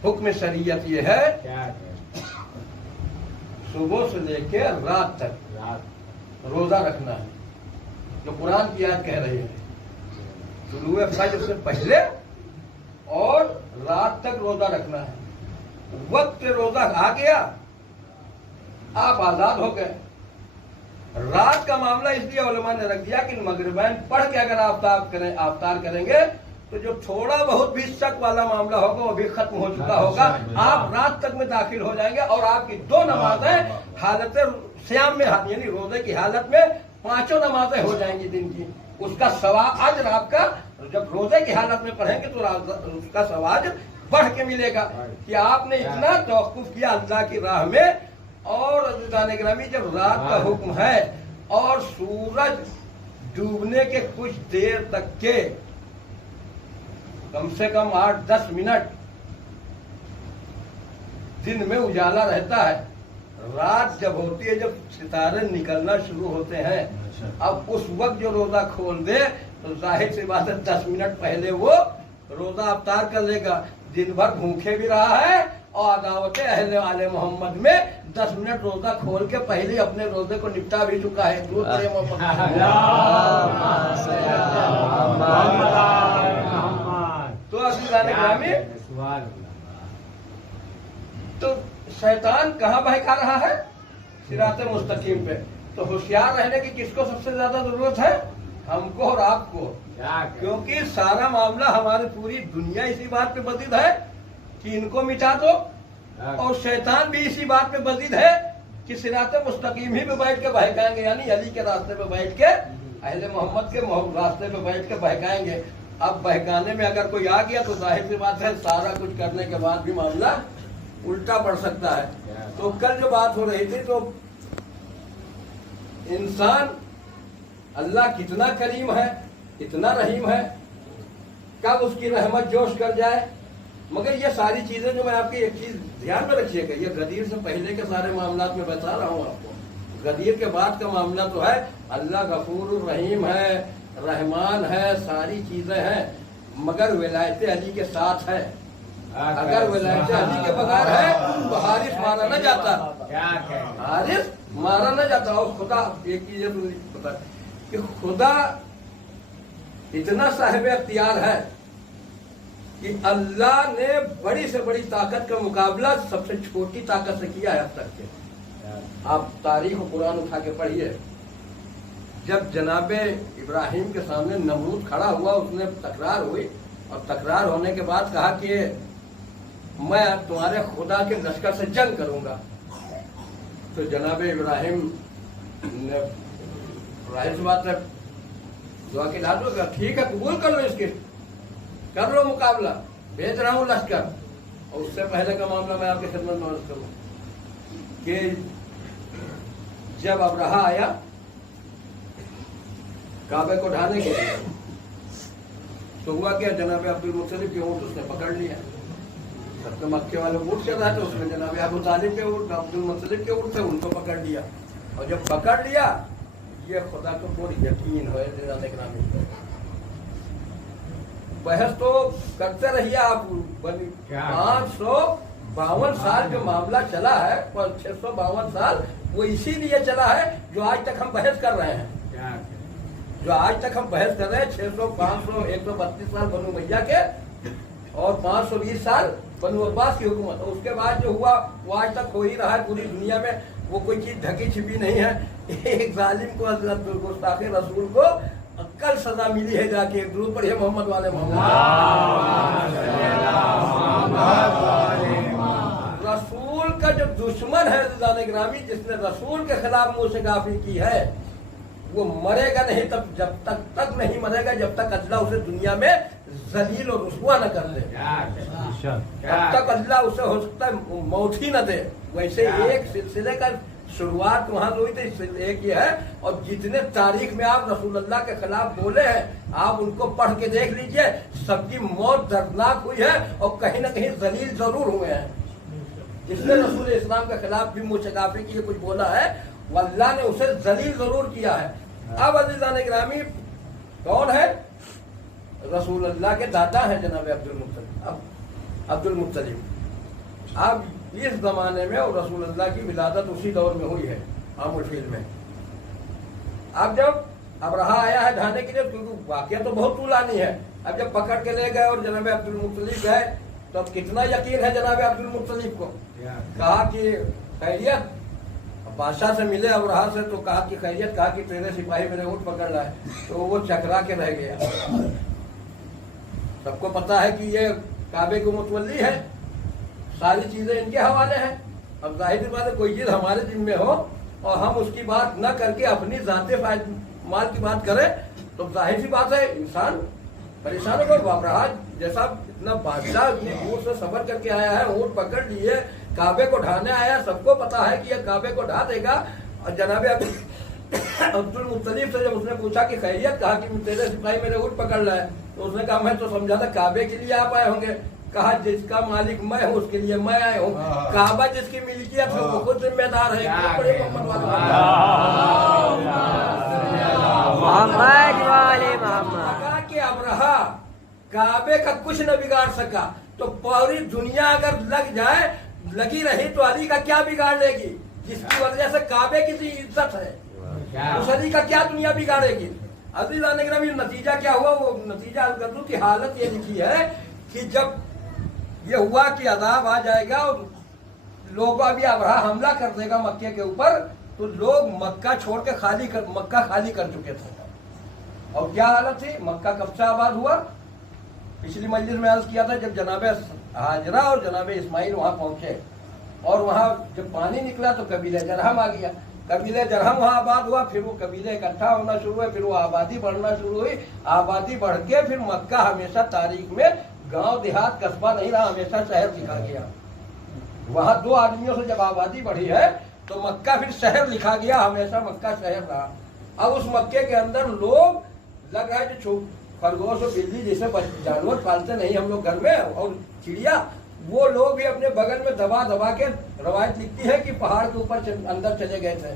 हुक्म शरीयत ये है सुबह से लेके रात तक रोजा रखना है, जो कुरान की आयत कह रही है। शुरू फजर से पहले और रात तक रोजा रखना है। वक्त रोजा आ गया, आप आजाद हो गए। रात का मामला इसलिए उलमा ने रख दिया कि मगरिबैन पढ़ के अगर अफ्तार करेंगे तो जो थोड़ा बहुत भी शक वाला मामला होगा वो भी खत्म हो चुका होगा। आप रात तक में दाखिल हो जाएंगे और आपकी 2 नमाजें हालत श्याम में यानी रोजे की हालत में 5 नमाजें हो जाएंगी दिन की। उसका सवाब अजर आपका जब रोजे की हालत में पढ़ेंगे तो उसका सवाब बढ़ के मिलेगा कि आपने इतना तवक्कुफ किया अल्लाह की राह में। और अज़ीज़ान गिरामी, जब रात का हुक्म है और सूरज डूबने के कुछ देर तक के कम से कम 8-10 मिनट दिन में उजाला रहता है। रात जब होती है, जब सितारे निकलना शुरू होते हैं, अब उस वक्त जो रोजा खोल दे तो जाहिर सी बात है 10 मिनट पहले वो रोजा अफ्तार कर लेगा। दिन भर भूखे भी रहा है और दावत अहले वाले मोहम्मद में 10 मिनट रोजा खोल के पहले ही अपने रोजे को निपटा भी चुका है। तो अज़ीज़ान गिरामी, तो शैतान कहाँ बहका रहा है? सिराते मुस्तकीम पे। तो होशियार रहने की किसको सबसे ज्यादा जरूरत है? हमको और आपको, क्योंकि सारा मामला हमारी पूरी दुनिया इसी बात पे बजीद है कि इनको मिटा दो, और शैतान भी इसी बात पे बजीद है कि सिराते मुस्तकीम ही पे बैठ के बहकाएंगे, यानी अली के रास्ते पे बैठ के, अहले मोहम्मद के रास्ते पे बैठ के बहकाएंगे। अब बहकाने में अगर कोई आ गया तो जाहिर सी बात है सारा कुछ करने के बाद भी मामला उल्टा पड़ सकता है। तो कल जो बात हो रही थी, तो इंसान अल्लाह कितना करीम है, इतना रहीम है, कब उसकी रहमत जोश कर जाए। मगर ये सारी चीजें जो मैं आपकी एक चीज ध्यान में रखिएगा, ये गदीर से पहले के सारे मामला में बता रहा हूँ आपको। गदीर के बाद का मामला तो है अल्लाह गफूर रहीम है, रहमान है, सारी चीजें हैं, मगर विलायत अली के साथ है। अगर विलायत अली के बगैर है तो हारिस मारा न जाता, हारिस मारा न जाता। और खुदा एक चीज पता कि खुदा इतना साहिब अख्तियार है कि अल्लाह ने बड़ी से बड़ी ताकत का मुकाबला सबसे छोटी ताकत से किया है अब तक के। आप तारीख और कुरान उठा के पढ़िए। जब जनाबे इब्राहिम के सामने नमरूद खड़ा हुआ, उसने तकरार हुई, और तकरार होने के बाद कहा कि मैं तुम्हारे खुदा के लश्कर से जंग करूंगा। तो जनाबे इब्राहिम ने जाहिर सी बात है दुआ की दाद होगा, ठीक है कबूल कर लो, इसके कर लो मुकाबला, भेज रहा हूं लश्कर। और उससे पहले का मामला मैं आपकी खिदमत में अर्ज करूं कि जब अब्राहा आया काबे को ढाने के लिए, तो हुआ क्या, जनाबे अब्दुल मुत्तलिब के ऊँट उसने पकड़ लिया। सबके मक्के वाले ऊँट चल रहा था, उसने जनाबे अबू तालिब के ऊँट, अब्दुल मुत्तलिब के ऊँट थे, उनको पकड़ लिया। और जब पकड़ लिया, ये खुदा को पूरी यकीन हो बहस तो करते रहिए आप। 552 साल जो मामला चला है, 652 साल वो इसीलिए चला है जो आज तक हम बहस कर रहे हैं। जो आज तक हम बहस कर रहे हैं 600, 500, 132 साल बनु मैया के और 520 साल बनु अब्बास की हुकूमत। उसके बाद जो हुआ वो आज तक हो ही रहा है पूरी दुनिया में। वो कोई चीज ढकी छिपी नहीं है। एक जालिम को गुस्ताखे रसूल को कल सजा मिली है, जाके दुरूद पढ़िए मोहम्मद वाले मोहम्मद। रसूल का जो दुश्मन है जाने गिरामी, जिसने रसूल के खिलाफ मुंह से गाफिल की है, वो मरेगा नहीं तब, जब तक नहीं मरेगा जब तक अल्लाह उसे दुनिया में जलील और रुसवा न कर दे। तब तक अल्लाह उसे हो सकता है मौत ही न दे। वैसे एक सिलसिले का शुरुआत वहां हुई थी, एक ये है। और जितने तारीख में आप रसूलुल्लाह के खिलाफ बोले हैं, आप उनको पढ़ के देख लीजिए, सबकी मौत दर्दनाक हुई है और कहीं न कहीं जलील जरूर हुए हैं। जिसने रसूल इस्लाम के खिलाफ भी मुशगाफी की कुछ बोला है, वो अल्लाह ने उसे जलील जरूर किया है। अब अज़ीज़ान गिरामी, कौन है? रसूल अल्लाह के दादा हैं जनाब अब्दुल मुत्तलिब। अब इस जमाने में और रसूल अल्लाह की विलादत उसी दौर में हुई है, आमुल फील में। अब जब अबरहा आया है ढाने के लिए, क्योंकि वाकया तो बहुत पुरानी है, अब जब पकड़ के ले गए और जनाब अब्दुल मुत्तलिब गए तो अब कितना यकीन है जनाब अब्दुल मुत्तलिब को। कहा कि खैरियत, बादशाह से मिले अबरहा से तो कहा कि खैरियत, कहा कि तेरे सिपाही मेरे ऊँट पकड़ लाए, तो वो चकरा के रह गया। सबको पता है कि ये काबे को मुतवल्ली है, सारी चीजें इनके हवाले हैं। अब जाहिर बात है कोई चीज हमारे जिम्मे हो और हम उसकी बात न करके अपनी जाते माल की बात करें तो जाहिर सी बात है इंसान परेशान होगा। अबरहा जैसा इतना बादशाह इतनी दूर से सफर करके आया है, ऊँट पकड़ लिए, काबे को ढाने आया, सबको पता है कि यह काबे को ढा देगा। और जनाब अब्दुल मुत्तलिब से जब उसने पूछा कि खैरियत, कहा कि तेरे सिपाही मेरे ऊँट पकड़ लाए, तो उसने कहा मैं तो समझा था काबे के लिए आप आए होंगे। कहा जिसका मालिक मैं हूँ उसके लिए मैं आया हूँ, काबा जिसकी मिल्कियत है वो खुद जिम्मेदार है। कहा कि अबरहा काबे का कुछ न बिगाड़ सका, तो पूरी दुनिया अगर लगी रही तो अली का क्या बिगाड़ लेगी, जिसकी वजह से काबे की इज्जत है, उस अली का क्या दुनिया बिगाड़ेगी। अली लाने के नबी नतीजा क्या हुआ, वो नतीजा अलगदू की हालत ये लिखी है कि जब ये हुआ कि अजाब आ जाएगा और लोग अभी अबरहा हमला कर देगा मक्के के ऊपर, तो लोग मक्का छोड़ के मक्का खाली कर चुके थे। और क्या हालत थी, मक्का कब से आबाद हुआ, पिछली मजलिस में अर्ज किया था, जब जनाबे हाजरा और जनाबे इस्माइल वहां पहुंचे और वहां जब पानी निकला तो कबीले जरहम आ गया, कबीले जरहम वहां आबाद हुआ, फिर वो कबीले इकट्ठा होना शुरू हुए, फिर वो आबादी बढ़ना शुरू हुई, आबादी बढ़ के फिर मक्का हमेशा तारीख में गांव देहात कस्बा नहीं रहा, हमेशा शहर लिखा गया। वहां 2 आदमियों से जब आबादी बढ़ी है तो मक्का फिर शहर लिखा गया, हमेशा मक्का शहर रहा। अब उस मक्के के अंदर लोग लग रहा है जो खरगोश और बिल्ली जैसे जानवर पालते नहीं हम लोग घर में और चिड़िया, वो लोग भी अपने बगल में दबा दबा के, रवायत लिखती है कि पहाड़ के ऊपर अंदर चले गए थे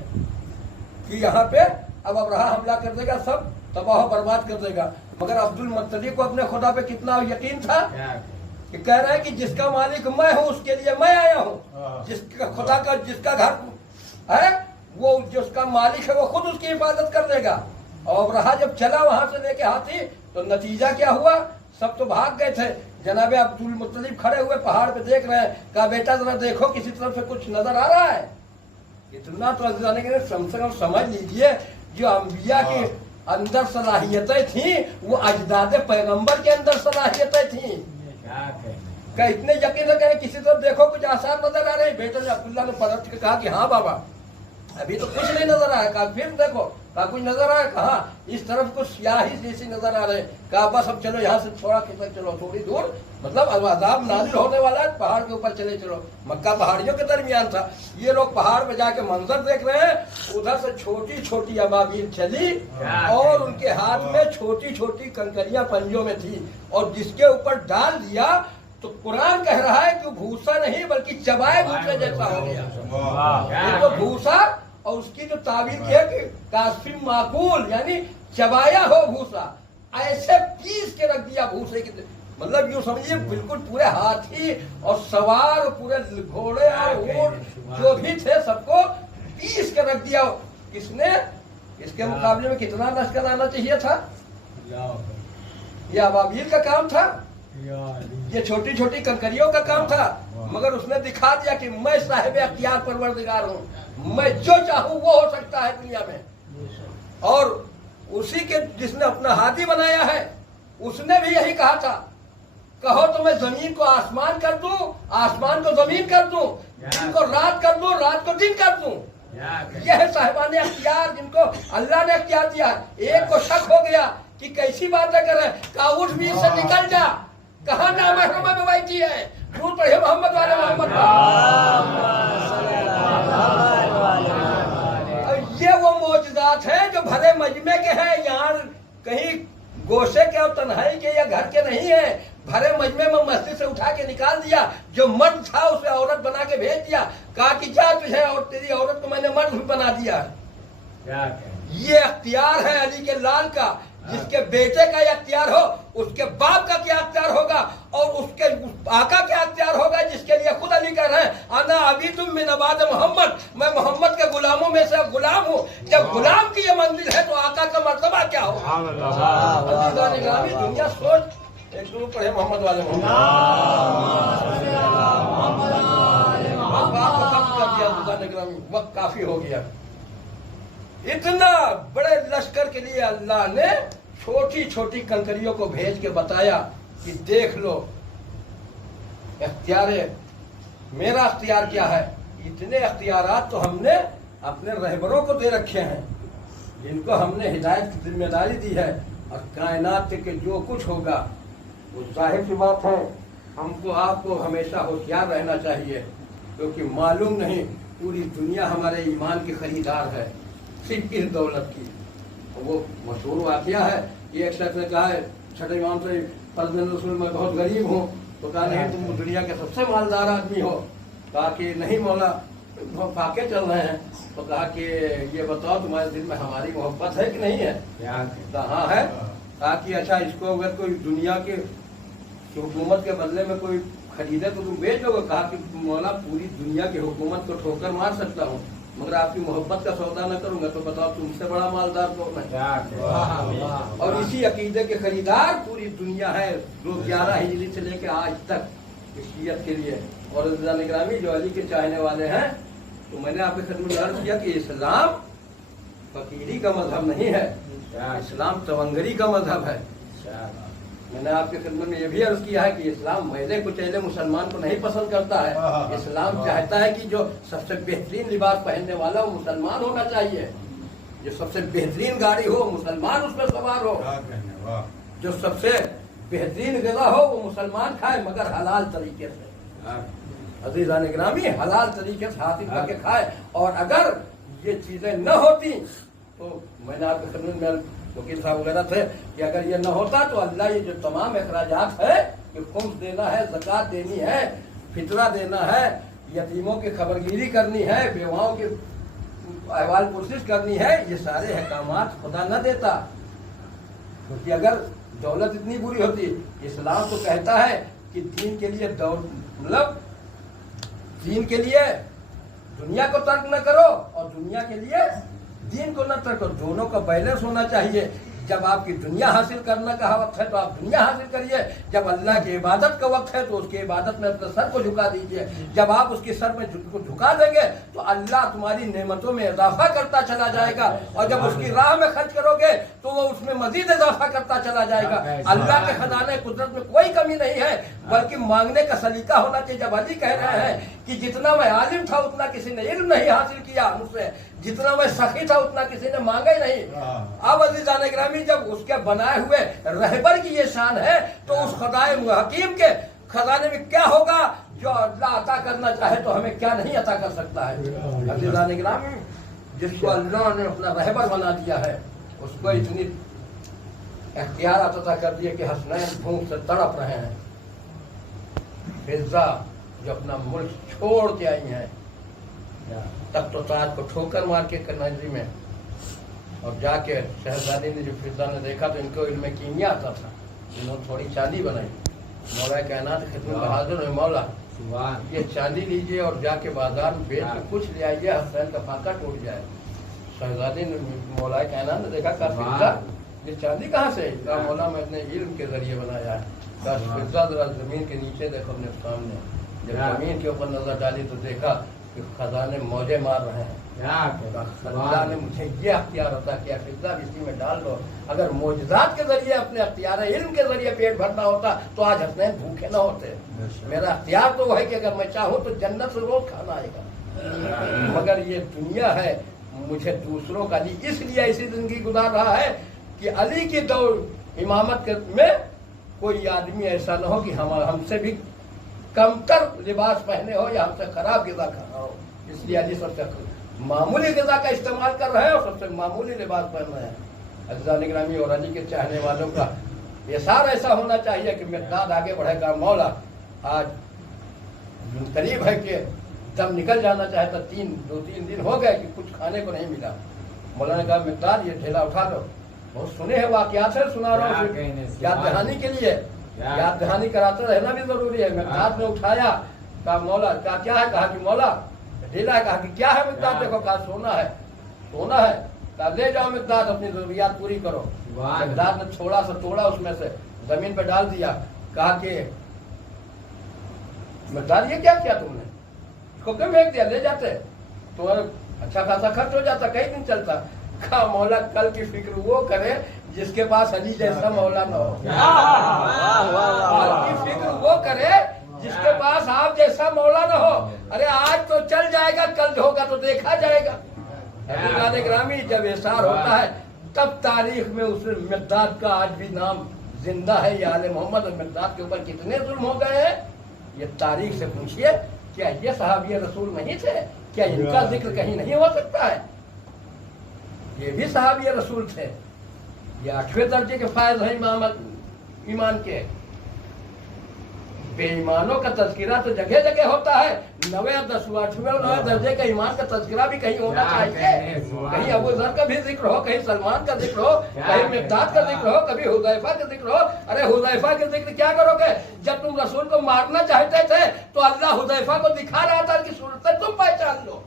कि यहाँ पे अब अबरहा हमला कर देगा, सब तबाह बर्बाद कर देगा। मगर अब्दुल मुत्तलिब को अपने खुदा पे कितना यकीन था कि कह रहे हैं कि जिसका मालिक मैं हूँ उसके लिए मैं आया हूँ, जिसका खुदा का जिसका घर है वो जिसका मालिक है वो खुद उसकी हिफाजत कर देगा। और अबरहा जब चला वहां से लेके हाथी तो नतीजा क्या हुआ, सब तो भाग गए थे। जनाबे अब्दुल मुत्तलिब खड़े हुए पहाड़ पे देख रहे हैं, कहा बेटा जरा देखो किसी तरफ से कुछ नजर आ रहा है। इतना तो जाने के समझ लीजिए जो अंबिया की अंदर सलाहियतें थी वो अजदाद पैगंबर के अंदर सलाहियतें थी। क्या इतने यकीन से कहें किसी तरफ देखो कुछ आसार नजर आ रहे, बेटे अब्दुल्ला ने पलट के कहा कि हाँ बाबा अभी तो कुछ नहीं नजर आया। कहा फिर देखो, कहा कुछ नजर आया, कहा इस तरफ कुछ स्याही जैसी नजर आ रहे। कहा बस अब चलो यहाँ से थोड़ा खिसक चलो, थोड़ी दूर, मतलब अजाब नाजिल होने वाला है, पहाड़ के ऊपर चले चलो। मक्का पहाड़ियों के दरमियान था, ये लोग पहाड़ पे जाके मंजर देख रहे हैं। उधर से छोटी छोटी अबाबील चली और उनके हाथ में छोटी छोटी कंकरियां पंजों में थी, और जिसके ऊपर डाल दिया तो कुरान कह रहा है कि भूसा नहीं बल्कि चबाए भूसे जैसा हो गया। तो भूसा और उसकी जो ताबीर की है कि कासिम माकूल यानी चबाया हो भूसा, ऐसे पीस के रख दिया भूसे की, मतलब यूं समझिए बिल्कुल पूरे हाथी और सवार पूरे घोड़े और ऊंट जो भी थे सबको पीस के रख दिया। किसने? इसके मुकाबले में कितना लश्कर आना चाहिए था? यह अबाबील का काम था, ये छोटी छोटी कंकरियों का काम था। मगर उसने दिखा दिया कि मैं साहिब अख्तियार परवरदिगार हूँ, मैं जो चाहूँ वो हो सकता है दुनिया में। और उसी के जिसने अपना हादी बनाया है उसने भी यही कहा था, कहो तो मैं जमीन को आसमान कर दूं, आसमान को जमीन कर दूं, दिन को रात कर दूं, रात को दिन कर दूं। यह है साहिबान अख्तियार जिनको अल्लाह ने अख्तियार दिया। एक को शक हो गया कि कैसी बातें करे, कहा उठ वीर से निकल जा, कहाँ नामहरम में बैठी है, दूर पढ़े मोहम्मद वाले मोहम्मद। ये वो मौजूदात है जो भरे मजमे के हैं, यहाँ कहीं गोशे के और तन्हाई के या घर के नहीं है। भरे मजमे में मस्जिद से उठा के निकाल दिया, जो मर्द था उसे औरत बना के भेज दिया, कहा कि जा तुझे और तेरी औरत को मैंने मर्द भी बना दिया। ये अख्तियार है अली के लाल का जिसके बेटे का अख्तियार हो उसके बाप का क्या अख्तियार होगा, और उसके आका क्या अख्तियार होगा, जिसके लिए खुद अली कह रहे हैं आना अभी तुम मिन अबाद मोहम्मद, मैं मोहम्मद के गुलामों में से गुलाम हूँ। जब गुलाम की ये मंजिल है तो आका का मर्तबा क्या होगा। दुनिया सोच एक दूर पढ़े मोहम्मद वाले वक्त काफी हो गया। इतना बड़े लश्कर के लिए अल्लाह ने छोटी छोटी कंकरियों को भेज के बताया कि देख लो अख्तियार, मेरा अख्तियार क्या है। इतने अख्तियारात तो हमने अपने रहबरों को दे रखे हैं, जिनको हमने हिदायत की जिम्मेदारी दी है, और कायनात के जो कुछ होगा वो जाहिर सी बात है हमको आपको हमेशा होशियार रहना चाहिए, क्योंकि मालूम नहीं पूरी दुनिया हमारे ईमान की खरीदार है सिर्फ इस दौलत की। वो मशहूर वाक़या है कि एक शख्स ने कहा है छठे इमाम से रसूल मैं बहुत गरीब हूँ, तो कहा नहीं तुम दुनिया के सबसे मालदार आदमी हो। कहा कि नहीं मौला हम फाके चल रहे हैं। तो कहा कि ये बताओ तुम्हारे दिल में हमारी मोहब्बत है कि नहीं है। हाँ है। कहा कि अच्छा इसको अगर कोई दुनिया के हुकूमत के बदले में कोई खरीदे तो तुम बेच दोगे। कहा कि मौला पूरी दुनिया की हुकूमत को ठोकर मार सकता हूँ, मगर आपकी मोहब्बत का सौदा न करूंगा। तो बताओ तुमसे बड़ा मालदार कौन है। और इसी अकीदे के खरीदार पूरी दुनिया है, जो 11 हिजरी से लेकर आज तक शियत के लिए। और निगरानी जो अली के चाहने वाले हैं, तो मैंने आपके खिदमत में अर्ज किया कि इस्लाम फकीरी का मजहब नहीं है, इस्लाम तवंगरी का मजहब है। मैंने आपके खिदमत में ये भी अर्ज किया है कि इस्लाम मैले कुचैले मुसलमान को नहीं पसंद करता है। इस्लाम चाहता है कि जो सबसे बेहतरीन लिबास पहनने वाला वो मुसलमान होना चाहिए, जो सबसे बेहतरीन गाड़ी हो मुसलमान उस पर सवार हो, जो सबसे बेहतरीन ग़िज़ा हो वो मुसलमान खाए, मगर हलाल तरीके से। अज़ीज़ान गिरामी हलाल तरीके से हासिल करके खाए। और अगर ये चीजें न होती तो मैंने आपके खिदमत में वकील साहब वगैरह थे कि अगर ये न होता तो अल्लाह ये जो तमाम अखराजात है कि खुम्स देना है, ज़कात देनी है, फितरा देना है, यतीमों की खबरगिरी करनी है, बेवाओं की अहवाल पुरसिश करनी है, ये सारे अहकामात खुदा न देता। क्योंकि अगर दौलत इतनी बुरी होती, इस्लाम तो कहता है कि दीन के लिए मतलब दीन के लिए दुनिया को तर्क न करो और दुनिया के लिए दीन को न तर्क करो, दोनों का बैलेंस होना चाहिए। जब आपकी दुनिया हासिल करने का वक्त है तो आप दुनिया हासिल करिए, जब अल्लाह की इबादत का वक्त है तो उसकी इबादत में अपने सर को झुका दीजिए। जब आप उसके सर में झुका देंगे तो अल्लाह तुम्हारी नेमतों में इजाफा करता चला जाएगा, और जब उसकी राह में खर्च करोगे तो वो उसमें मजीद इजाफा करता चला जाएगा। अल्लाह के खजाने कुदरत में कोई कमी नहीं है, बल्कि मांगने का सलीका होना चाहिए। जब अली कह रहे हैं कि जितना मैं आलिम था उतना किसी ने इल्म नहीं हासिल किया मुझसे, जितना मैं सखी था उतना किसी ने मांगा ही नहीं। अब अज़ीज़ान गिरामी जब उसके बनाए हुए रहबर की ये शान है, तो उस खुदाए हकीम के खजाने में क्या होगा जो अल्लाह अता करना चाहे तो हमें क्या नहीं अता कर सकता है। अज़ीज़ान गिरामी जिसको अल्लाह ने अपना रहबर बना दिया है, उसको इतनी इख्तियार अता कर दिए कि हसनैन भूख से तड़प रहे हैं। फिजा जो अपना मुल्क छोड़ के आई हैं, तब तो ताज को ठोकर मार के कन्हैया में, और जाके शहजादी ने जो फिजा ने देखा तो इनको इल्म कीमिया आता था, इन्होंने थोड़ी चांदी बनाई। मौला कायनात खिदमत में हाजिर है, मौला ये चांदी लीजिए और जाके बाजार में बेच के कुछ ले आइए, हसनैन का फाका टूट जाए। शहजादी ने मौला कायनात ने देखा का फिजा ये चांदी कहाँ से? कहा मौला मैं अपने इल्म के जरिए बनाया है। कहा फिजा जरा जमीन के नीचे देखो अपने सामने। जब जमीन के ऊपर नजर डाली तो देखा कि खजाने मौजे मार रहे हैं। अल्लाह ने मुझे ये अख्तियार अता किया, फिजा इसी में डाल दो। अगर मोजज़ात के जरिए अपने अख्तियार इल्म के जरिए पेट भरना होता तो आज हसनैन भूखे न होते। मेरा अख्तियार तो वो है कि अगर मैं चाहूँ तो जन्नत से रोज खाना आएगा, मगर ये दुनिया है मुझे दूसरों का नहीं, इसलिए ऐसी जिंदगी गुजार रहा है कि अली की दौड़ इमामत में कोई आदमी ऐसा न हो कि हमसे भी कमतर लिबास पहने हो या हमसे खराब गिज़ा खाना हो। इसलिए अली सबसे मामूली गिज़ा का इस्तेमाल कर रहे हैं और सबसे मामूली लिबास पहन रहे हैं। अज़ीज़ान गिरामी और अली के चाहने वालों का एहसास ऐसा होना चाहिए कि मिक़दाद आगे बढ़ेगा। मौला आज करीब है कि दम निकल जाना चाहे तो 2-3 दिन हो गए कि कुछ खाने को नहीं मिला। मौला ने कहा मिक़दाद ये ढेला उठा लो, बहुत सुने हैं वाकयात है, सुना रहा हूँ याद दहानी के लिए। याद दहानी कराते रहना भी जरूरी है। मिकदाद में उठाया, कहा मौला का क्या है, कहा कि मौला ढीला है, कहा कि क्या है मिकदाद, देखो कहा सोना है, सोना है, कहा ले जाओ मिकदाद अपनी जरूरियात पूरी करो। मिकदाद ने थोड़ा सा तोड़ा उसमें से जमीन पे डाल दिया, कहा कि मिकदाद ये क्या किया तुमने, इसको क्यों फेंक दिया, ले जाते तो अच्छा खासा खर्च हो जाता, कई दिन चलता। कहा मौला कल की फिक्र वो करे जिसके पास अली जैसा मौला न हो। कल की फिक्र वो करे जिसके पास आप जैसा मौला न हो। अरे आज तो चल जाएगा, कल होगा तो देखा जाएगा। ग्रामी जब एसार होता है तब तारीख में उस मिकदाद का आज भी नाम जिंदा है। ये आले मोहम्मद और मिकदाद के ऊपर कितने जुल्म हो गए हैं, ये तारीख से पूछिए। क्या ये सहाबी रसूल नहीं थे? क्या इनका जिक्र कहीं नहीं हो सकता है? ये भी सहाबी रसूल थे। ये 8वें दर्जे के फायद हैं ईमान के। बेईमानों का तज़किरा तो जगह जगह होता है। 9वें 10वें 8वें 9वें दर्जे का ईमान का तज़किरा भी कहीं होना चाहिए। कहीं अबू ज़र का भी जिक्र हो, कहीं सलमान का जिक्र हो, कहीं मिक़दाद का जिक्र हो, कभी हुज़ैफा का जिक्र हो। अरे हुज़ैफा का जिक्र क्या करोगे? जब तुम रसूल को मारना चाहते थे तो अल्लाह हुज़ैफा को दिखा रहा था कि सूरतें तुम पहचान लो।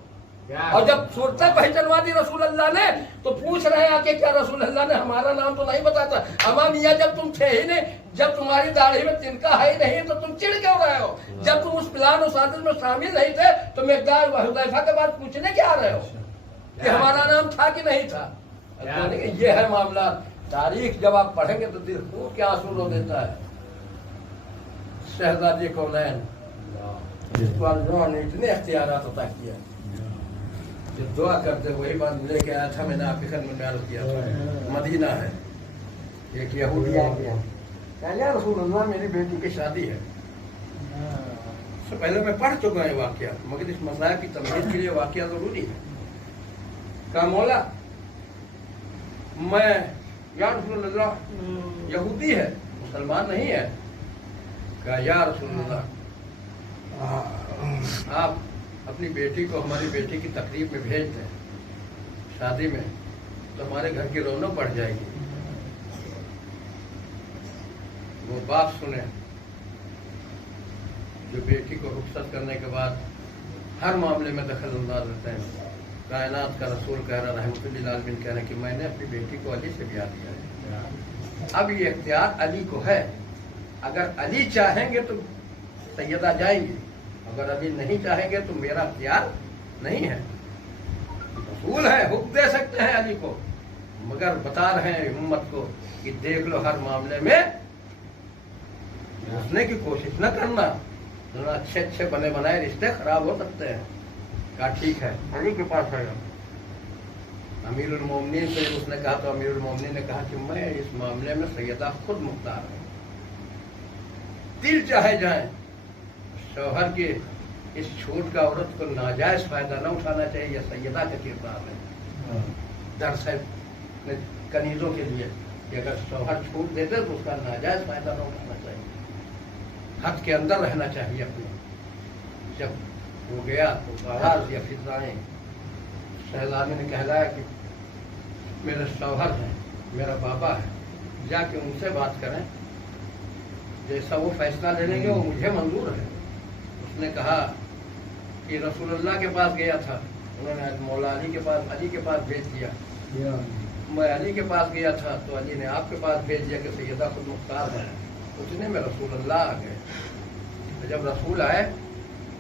और जब सूरतें पहचानवा दी रसूल अल्लाह ने तो पूछ रहे हैं आके क्या रसूल अल्लाह ने हमारा नाम तो नहीं बताता? अमा मियाँ जब तुम थे ही नहीं, जब तुम्हारी दाढ़ी में तिनका है ही नहीं तो तुम चिढ़ क्यों रहे हो? जब तुम उस प्लान और साजिश में शामिल नहीं थे तो मिक़दाद व हुज़ैफा के बाद पूछने क्या आ रहे हो कि हमारा नाम था कि नहीं था? ये है मामला। तारीख जब आप पढ़ेंगे तो दिल खूब के आंसू रो देता है। शहजादी कौनैन जिसको अल्लाह ने इतने अख्तियारात अता किया, जो दुआ करते वही बात लेके आया था, मैंने आपके घर में प्यार किया था। मदीना है, एक यहूदी आ गया, कहा रसूल अल्लाह मेरी बेटी की शादी है। उससे पहले मैं पढ़ चुका है वाकया, मगर इस मसाइल की तमहीद के लिए वाकया जरूरी है। कहा मौला मैं या रसूल अल्लाह यहूदी है, मुसलमान नहीं है। कहा या रसूल अल्लाह आप अपनी बेटी को हमारी बेटी की तकरीब में भेज दें, शादी में, तो हमारे घर की रौनक बढ़ जाएगी। वो बाप सुने जो बेटी को रुखसत करने के बाद हर मामले में दखल अंदाज रहते हैं। कायनात का रसूल कह रहा रहमतुल्लिल आलमीन कह रहे हैं कि मैंने अपनी बेटी को अली से ब्याह दिया है। अब ये इख्तियार अली को है। अगर अली चाहेंगे तो सैयदा जाएंगी, अगर अली नहीं चाहेंगे तो मेरा इख्तियार नहीं है। रसूल है, हुक्म दे सकते हैं अली को, मगर बता रहे हैं उम्मत को कि देख लो हर मामले में घुसने की कोशिश न करना, वरना अच्छे अच्छे बने बनाए रिश्ते खराब हो सकते हैं। कहा ठीक है, अली के पास आया। अमीरुल मोमिनीन से उसने कहा तो अमीरुल मोमिनीन ने कहा कि मैं इस मामले में सैयदा खुद मुख्तार हूं, दिल चाहे जाए। शौहर के इस छूट का औरत को नाजायज फायदा न उठाना चाहिए, यह सैयदा का किरदार है। दर्स है कनीजों के लिए कि अगर शौहर छूट देते तो उसका नाजायज फायदा न उठाना चाहिए, हद के अंदर रहना चाहिए अपने। जब हो गया तो आवाज या फिजाएं, शहजादी ने कहलाया कि मेरे शौहर हैं, मेरा बाबा है, जाके उनसे बात करें, जैसा वो फैसला ले लेंगे वो मुझे मंजूर है। उसने कहा कि रसूलुल्लाह के पास गया था, उन्होंने मौला अली के पास भेज दिया। मैं अली के पास गया था तो अली ने आपके पास भेज दिया कि सैयदा खुद मुख्तार है। उतने में रसूलुल्लाह आ गए। तो जब रसूल आए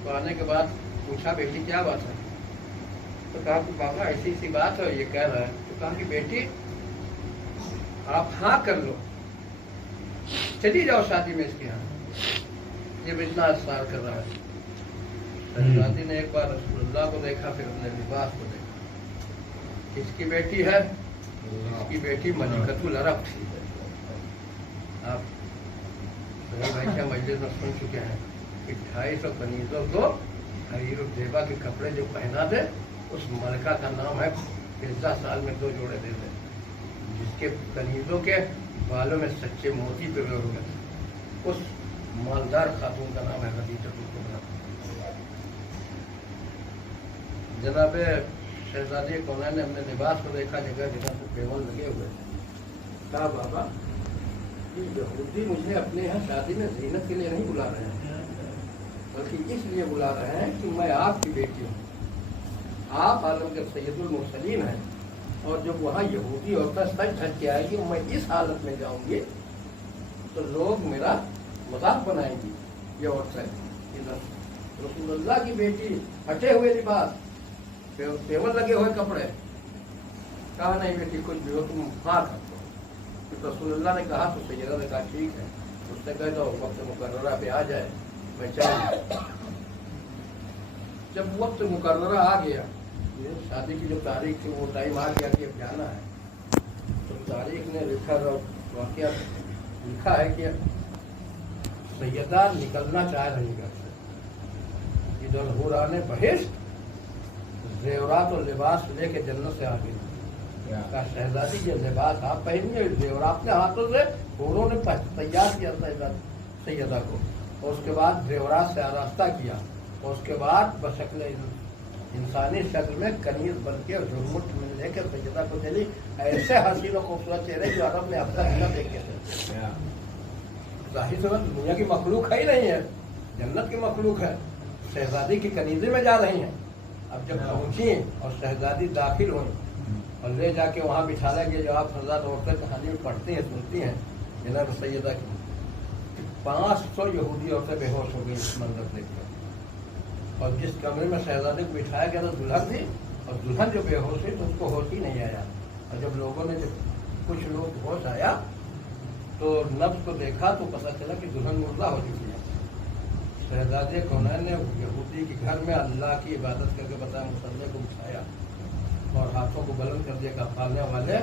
तो आने के बाद पूछा बेटी क्या बात है? तो कहा कि बाबा ऐसी ऐसी बात है, ये कह रहा है। तो कहा कि बेटी आप हाँ कर लो, चली जाओ शादी में इसके यहाँ। ये इतना असरार कर रहा है। शहजादी ने एक बार रसूलुल्लाह को देखा, फिर अपने लिबास को देखा। इसकी बेटी है, इसकी बेटी मलिकतुल अरब थी। आप भाई मजलिस में सुन चुके हैं कि 250 कनीजों को हरीर देबा के कपड़े जो पहना दे, उस मलका का नाम है 50 साल में 2 जोड़े दे दे, जिसके कनीजों के बालों में सच्चे मोती पे हुए थे। उस मालदार खातून का नाम है खदीजा। जनाब शहजादी कौनैन ने अपने लिबास को देखा, जगह जगह से पेवल लगे हुए, कहा बाबा कि यहूदी मुझे अपने यहाँ शादी में जीनत के लिए नहीं बुला रहे हैं, बल्कि इसलिए बुला रहे हैं कि मैं आपकी बेटी हूँ, आप आलमगीर सैयदुल मुरसलीन हैं, और जब वहाँ यहूदी औरतें सच ढक के आएगी मैं इस हालत में जाऊंगी तो लोग मेरा मजाक बनाएंगी। ये औरतें रसूलुल्लाह की बेटी, हटे हुए लिबास, तेवर लगे हुए कपड़े। कहा नहीं बेटी कुछ भी हो तुम हाँ कर दो। तो रसूलुल्लाह ने कहा तो सैयदा ने कहा ठीक है। उसने कह दो वक्त मुकर्ररा पे आ जाए मैं चल। जब वक्त मुकर्ररा आ गया, शादी की जो तारीख थी वो टाइम आ गया कि अब जाना है, तो तारीख ने लिखा वाकया लिखा है कि सैयदा निकलना चाह रही घर से, इधर हो रहा ने बहिष्ट जेवरात और लिबास लेके जन्नत से आ गई। कहा शहजादी ये लिबास आप पहनिए, जेवरात अपने हाथों से होरों ने तैयार किया सैयदा को, और उसके बाद जेवरात से आरास्ता किया, और उसके बाद बशक्ल इंसानी शक्ल में कनीज बन के झुरमुट में लेकर सैयदा को चली। ऐसे हसीन और खूबसूरत चेहरे जो अरब ने अब तक न देखे थे। जाहिर सी बात दुनिया की मखलूक है ही नहीं है, जन्नत की मखलूक है। शहजादी की कनीजे में जा रही हैं। अब जब पहुंची और शहजादी दाखिल हुई और ले जाके वहाँ बिठाया गया, जो आप हज़ार औरतें कहानी में पढ़ती हैं सुनती हैं जनाब सैयदा की, 500 यहूदी औरतें बेहोश हो गई इस मंजर देखकर। और जिस कमरे में शहजादे को बिठाया गया था दुल्हन थी, और दुल्हन जो बेहोश हुई तो उसको होश ही नहीं आया। और जब लोगों ने जब कुछ लोग होश आया तो नब्ज को देखा तो पता चला कि दुल्हन मुर्दा हो चुकी है। शहजादे कौनैन ने यहूदी के घर में अल्लाह की इबादत करके बताया, मुसल्ले को उठाया और हाथों को बुलंद कर दिया, कहा पालने वाले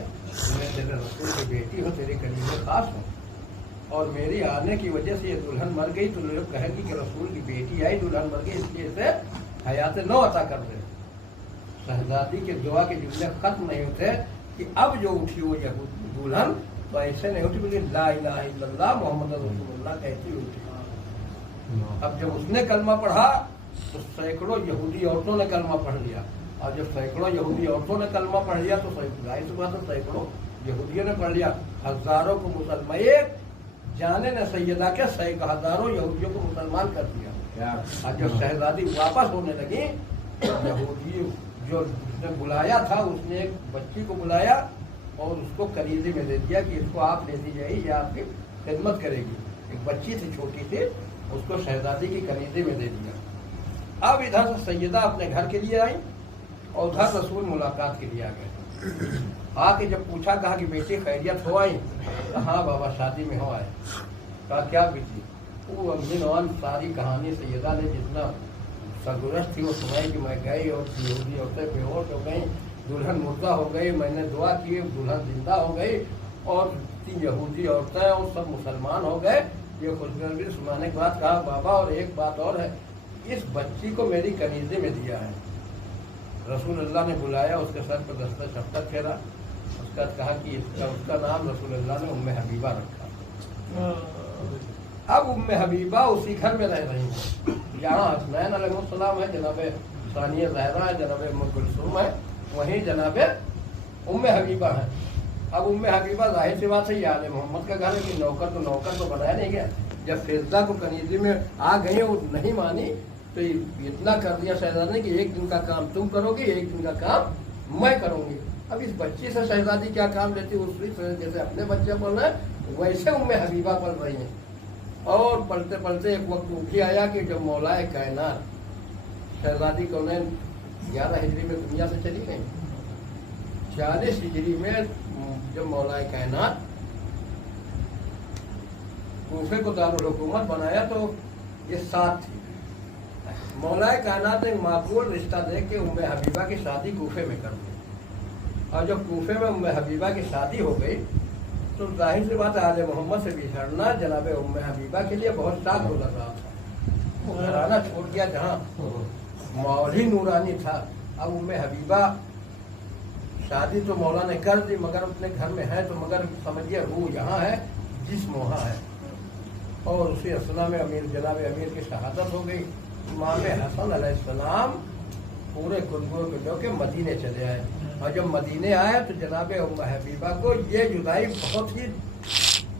मैं तेरे रसूल की बेटी हूँ, तेरी करीब खास हूँ, और मेरी आने की वजह से ये दुल्हन मर गई तो लोग कहेंगे कि रसूल की बेटी आई दुल्हन मर गई, इसलिए इसे हयात नौ अता कर दे। शहजादी के दुआ के जुमले खत्म नहीं होते कि अब जो उठी वो यहूदी दुल्हन तो ऐसे नहीं उठी, बोली ला इलाहा इल्लल्लाह मोहम्मद रसूलुल्लाह कहती उठी। अब जब उसने कलमा पढ़ा तो सैकड़ों यहूदी औरतों ने कलमा पढ़ लिया, और जब सैकड़ों यहूदी औरतों ने कलमा पढ़ लिया तो जाहिर सी बात है सैकड़ों यहूदियों ने पढ़ लिया। हजारों को मुसलमान, एक जाने ने सैयदा के हजारों यहूदियों को मुसलमान कर दिया। और जब शहजादी वापस होने लगी, यहूदी जो उसने बुलाया था उसने एक बच्ची को बुलाया और उसको कनीजे में दे दिया कि इसको आप ले दी जाइए, ये आपकी खिदमत करेगी। एक बच्ची थी छोटी सी, उसको शहजादी की कनीजे में दे दिया। अब इधर से सैयदा अपने घर के लिए आई और उधर रसूल मुलाकात के लिए आ गए। आके जब पूछा, कहा कि बेटी खैरियत हो आई? हाँ बाबा शादी में हो आए। कहा क्या बेटी? वो अमीन सारी कहानी सैयदा ने जितना सरगुरस्त थी वो सुनाई कि मैं गई और यहूदी औरतें बेहोश हो गई, दुल्हन मुर्दा हो गई, मैंने दुआ की दुल्हन जिंदा हो गई, और 3 यहूदी औरतें और सब मुसलमान हो गए। ये खुशखबरी सुनाने के बाद कहा बाबा और एक बात और है, इस बच्ची को मेरी कनीजे में दिया है। रसूलुल्लाह ने बुलाया, उसके सर पर दस्ता शफ़क़त फेरा, उसका कहा कि उसका नाम रसूलुल्लाह ने उम्मे हबीबा रखा। अब उम्मे हबीबा उसी घर में रह रही है जहाँ हसनैन अलैहिस्सलाम है, जनाबे सानिया ज़हरा है, जनाबे उम्मे कुलसूम है, वहीं जनाबे उम्मे हबीबा है। अब उम्मे हबीबा जाहिर सी बात है ये आले मोहम्मद का घर है कि नौकर तो बनाया नहीं गया। जब फिजा को कनीजे में आ गई वो नहीं मानी तो इतना कर दिया शहजादी ने कि एक दिन का काम तुम करोगे, एक दिन का काम मैं करूँगी। अब इस बच्ची से शहजादी क्या काम लेती, उसी जैसे अपने बच्चे पढ़ रहे हैं वैसे उम्मे हबीबा पढ़ रही हैं। और पढ़ते पढ़ते एक वक्त उठी आया कि जब मौलाए कायनात शहजादी कौनैन 11 हिजरी में दुनिया से चली गई, 40 हिजरी में जब मौलाए कायनात कूफे को दारुल हुकूमत बनाया तो ये साथ थी। मौलाए कायनात ने माकूल रिश्ता देख के उम्मे हबीबा की शादी कूफे में कर दी, और जब कूफे में उम्मे हबीबा की शादी हो गई तो जाहिर सी बात आले मोहम्मद से बिछड़ना जनाबे उम्मे हबीबा के लिए बहुत साथ हो रहा था। वो घराना छोड़ गया जहाँ मौली नूरानी था। अब उम्मे हबीबा शादी तो मौला ने कर दी, मगर अपने घर में है तो मगर समझिए रूह यहाँ है, जिस्म वहाँ है। और उसी असना में जनाब अमीर की शहादत हो गई। इमाम हसन अलैहिस्सलाम पूरे कुतुब के मदीने चले आए। और जब मदीने आए तो जनाब उम्मे हबीबा को ये जुदाई बहुत ही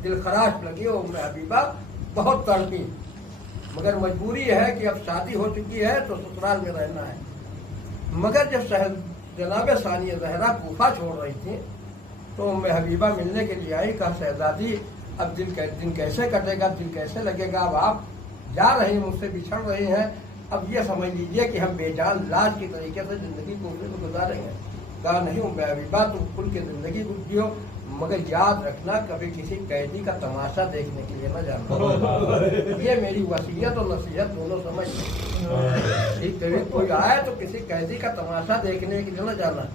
दिलखराश लगी। उम्मे हबीबा बहुत तड़पी, मगर मजबूरी है कि अब शादी हो चुकी है तो ससुराल में रहना है। मगर जब जनाब सानिया ज़हरा कूफा छोड़ रही थी तो उम्मे हबीबा मिलने के लिए आई। कहा शहजादी अब दिन कैसे कटेगा, दिन कैसे लगेगा, अब आप जा रही हैं, मुझसे बिछड़ रही हैं, अब ये समझ लीजिए कि हम बेजान लाश की तरीके से जिंदगी कूफे में गुजारेंगे। कहा नहीं उम्मे हबीबा तुम खुल के जिंदगी गुजरियो, मगर याद रखना कभी किसी कैदी का तमाशा देखने के लिए न जाना। ये मेरी वसीयत और नसीहत दोनों समझ कभी कोई आए तो किसी कैदी का तमाशा देखने के लिए न जाना।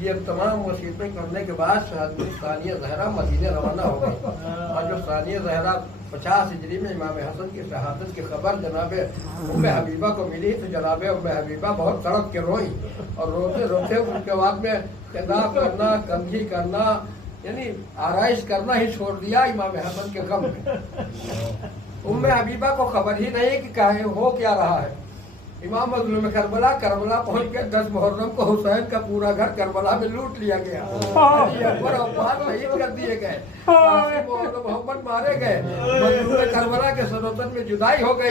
ये तमाम वसीयतें करने के बाद सानिया ज़हरा मदीने रवाना हो गई। और जो सानिया ज़हरा 50 हिजरी में इमाम हसन की शहादत की खबर जनाब उम्मे हबीबा को मिली तो जनाब उम्मे हबीबा बहुत तड़प के रोई और रोते रोते उसके बाद में खिताब करना, कंघी करना, यानी आराइश करना ही छोड़ दिया इमाम हसन के गम में। उम्मे हबीबा को खबर ही नहीं कि कहे हो क्या रहा है। इमाम मज़लूम करबला पहुंच के 10 मुहर्रम को हुसैन का पूरा घर करबला में लूट लिया गया। अकबर अब्बास शहीद कर दिए गए, मोहम्मद मारे गए, मज़लूम करबला के सनोतन में जुदाई हो गई।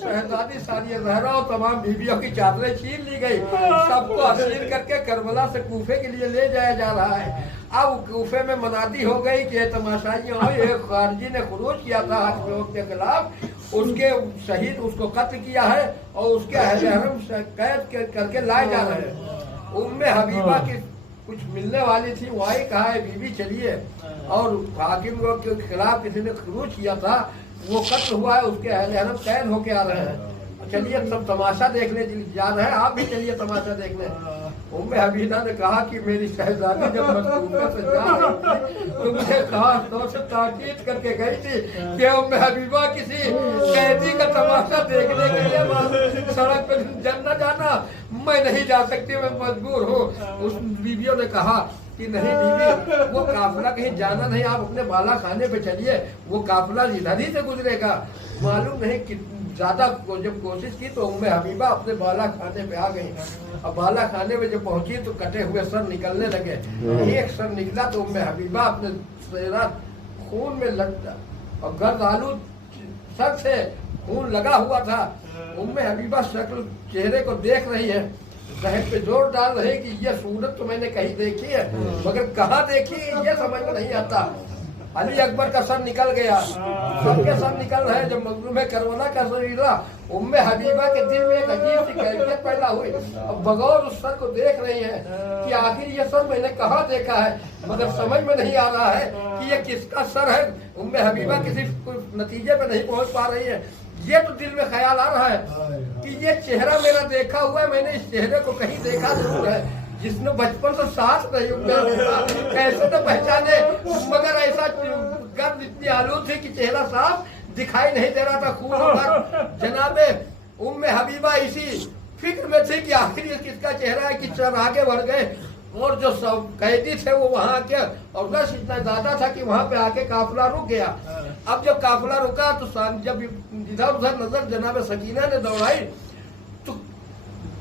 शहजादी सानिया ज़हरा और तमाम बीवियों की चादरें छीन ली गई। सबको असीर करके करबला से कूफे के लिए ले जाया जा रहा है। अब कूफे में मनादी हो गई कि तमाशाइयाँ हुई। एक खारजी ने खुरूज किया था हक़ के खिलाफ, उसके शहीद उसको कत्ल किया है और उसके अहल कैद करके लाए जा रहे हैं। उम्मे हबीबा की कुछ मिलने वाली थी, वही कहा है बीबी चलिए, और हाकिम के खिलाफ किसी ने खुरूज किया था, वो कत्ल हुआ है, उसके अहल कैद होके आ रहे हैं, चलिए सब तमाशा देखने जा रहे हैं, आप भी चलिए तमाशा देखने। उम्मे हबीबा ने कहा कि मेरी शहजादी जब मजबूर से जा रही थी तो मुझे खास तौर से ताकीद करके गई थी कि उम्मे हबीबा किसी कैदी का तमाशा देखने के लिए सड़क पर न जाना, मैं नहीं जा सकती, मैं मजबूर हूँ। उस बीवियों ने कहा कि नहीं बीवी, वो काफिला कहीं जाना नहीं, आप अपने बाला खाने पे चलिए, वो काफिला इधर ही से गुजरेगा। मालूम नहीं कि ज्यादा जब कोशिश की तो उम्मे हबीबा अपने बाला खाने पे आ गई। अब बाला खाने में जब पहुंची तो कटे हुए सर निकलने लगे। एक सर निकला तो उम्मे हबीबा अपने चेहरा खून में लगता और गर्द आलू सर से खून लगा हुआ था। उम्मे हबीबा शक्ल चेहरे को देख रही है, जहन पे जोर डाल रहे कि ये सूरत तो मैंने कहीं देखी है, मगर कहाँ देखी ये समझ में नहीं आता। अली अकबर का सर निकल गया, सबके सर निकल रहे। जब मजलूम करबला का सर निकला, उम्मे हबीबा के दिल में एक अजीब सी कैफियत पैदा हुई। अब बगौर उस सर को देख रही है कि आखिर ये सर मैंने कहाँ देखा है, मगर समझ में नहीं आ रहा है कि ये किसका सर है। उम्मे हबीबा किसी नतीजे पे नहीं पहुंच पा रही है। ये तो दिल में ख्याल आ रहा है कि ये चेहरा मेरा देखा हुआ है, मैंने इस चेहरे को कहीं देखा जरूर है, जिसने बचपन से साथ नहीं कैसे तो पहचाने, मगर ऐसा गर्द इतनी आलू थी कि चेहरा साफ दिखाई नहीं दे रहा था, खून पर। जनाबे उम्मे हबीबा इसी फिक्र में थी कि आखिर ये किसका चेहरा है कि चल आगे बढ़ गए। और जो सब कैदी थे वो वहां आके, और बस इतना ज्यादा था कि वहां पे आके काफिला रुक गया। अब जब काफिला रुका तो जब इधर उधर नजर जनाब सकीना ने दौड़ाई तो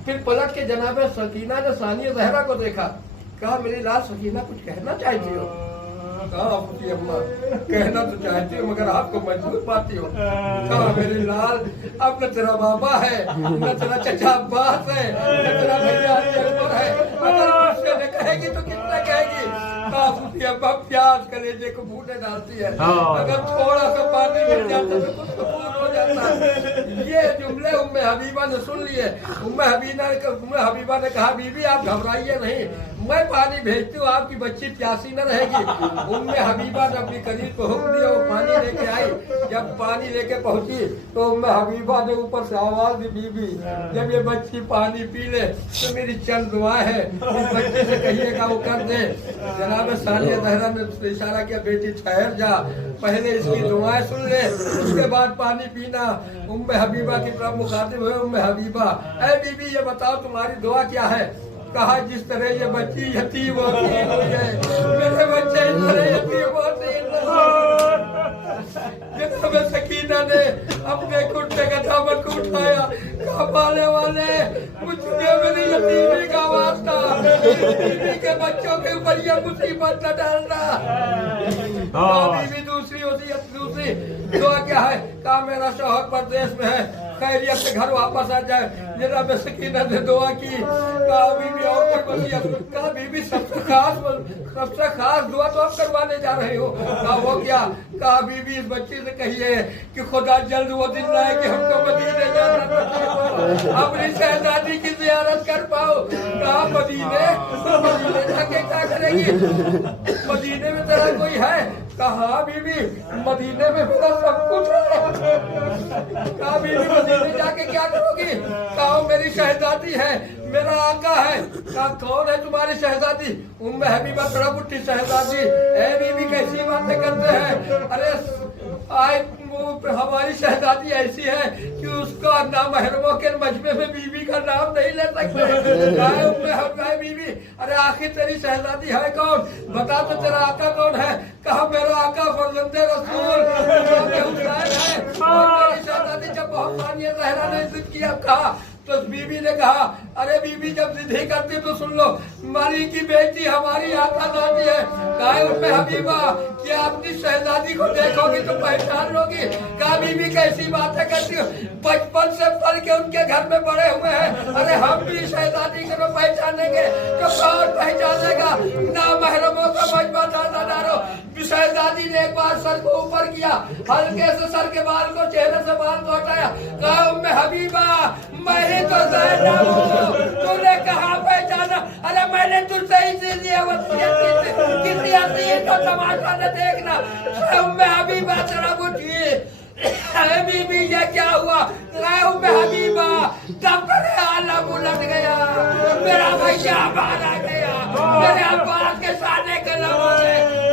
फिर पलट के जनाब सकीना ने सानिया ज़हरा को देखा। कहा मेरी लाल सकीना कुछ कहना चाहती हो? कहा आपकी अम्मा कहना तो चाहती हो मगर आपको मजबूर पाती हो। कहा मेरी लाल अब न तेरा बाबा है, न तेरा चचा अब्बास है, न तेरा भैया अकबर है, अगर मुझसे न कहेगी तो कितना कहेगी। आपकी अम्मा प्याज कलेजे को भूने डालती है, अगर थोड़ा सा पानी मिल जाता तो कुछ कबूल हो जाता। ये जुमले उम्मे हबीबा ने सुन लिए। उम्मे हबीबा ने कहा बीबी आप घबराइए नहीं, मैं पानी भेजती हूँ, आपकी बच्ची प्यासी न रहेगी। उम्मे हबीबा ने अपनी करीब को हुक्म दिया, वो पानी लेके आई। जब पानी लेके पहुंची तो उम्मे हबीबा ने ऊपर से आवाज दी बीबी जब ये बच्ची पानी पी ले तो मेरी चंद दुआएं है, इस बच्चे से कहिएगा वो कर दे। जनाब सानिया ज़हरा ने इशारा किया बेटी ठहर जा, पहले इसकी दुआएं सुन ले, उसके बाद पानी पीना। उम्मे हबीबा की तरफ मुखातिब हुए, उम्मे हबीबा ऐ बीबी ये बताओ तुम्हारी दुआ क्या है? कहा जिस तरह ये बच्ची यतीम होती है मेरे बच्चे इस तरह यतीम होते जनाब सकीना ने अपने कुर्ते का दामन को उठाया। कहा पाले वाले मुझे मेरी यतीमी का वास्ता, बीवी के बच्चों के ऊपर ये मुसीबत न डालना। बीवी दूसरी होती है, दूसरी दुआ क्या है? कहा मेरा शौहर परदेश में है, खैरियत से घर वापस आ जाए, जरा में सकीनत ने दुआ की। कहा बीवी और कोई वसीयत? कहा बीवी सबसे खास दुआ तो आप करवाने जा रहे हो। कहा वो क्या? कहा बीवी इस बच्ची से कहिए कि खुदा जल्द वो दिन लाए कि हमको मदीने जाना हो, अपनी शहजादी की जियारत कर पाओ। कहा मदीने जाके क्या करेगी? मदीने में तेरा कोई है? कहा बीवी मदीने में मेरा सब कुछ है। कहा बीवी मदीने जाके क्या करोगी? कहा मेरी शहजादी है, मेरा आका है। कहा कौन है तुम्हारी शहजादी? उम्मे हबीबा बड़ा बुट्टी शहजादी। ए बीवी कैसी बातें करते हैं? अरे आए हमारी शहजादी ऐसी है कि उसका नामहरमों के मजमे में बीवी का नाम नहीं ले सकते। बीवी अरे आखिर तेरी शहजादी है कौन? बता तो तेरा आका कौन है? कहा मेरा आका फरजंदे रसूल हुसैन है। और मेरी शहजादी जब बहुत सानिया जहरा ने जिद किया, कहा तो बीवी ने कहा अरे बीवी जब जिद ही करती तो सुन लो, मारी की बेटी हमारी आका दादी है। कहा उम्मे हबीबा कि अपनी शहजादी को देखोगी तो पहचान लोगी। कहा बीवी कैसी बातें करती हो? बचपन से पल के उनके घर में बड़े हुए हैं। अरे हम भी शहजादी को पहचानेंगे तो कौन पहचानेगा? ना महरमों का मजमा दादा डारो। शहजादी ने एक बार सर को ऊपर किया, हल्के से सर के बाल को चेहरे से बाल को हटाया। कहा उम्मे हबीबा मैं ही तो ज़ैनब हूँ, तूने कहाँ पहचाना? अरे मैंने तुझसे इसीलिए वसीयत की थी किसी असीर को तमाशा न देखना। उम्मे हबीबा जरा उठिए। अरे बीबी ये क्या हुआ? उम्मे हबीबा तब करे आलम उलट गया, मेरा भैया मारा गया, मेरे अब्बास के साने के लबों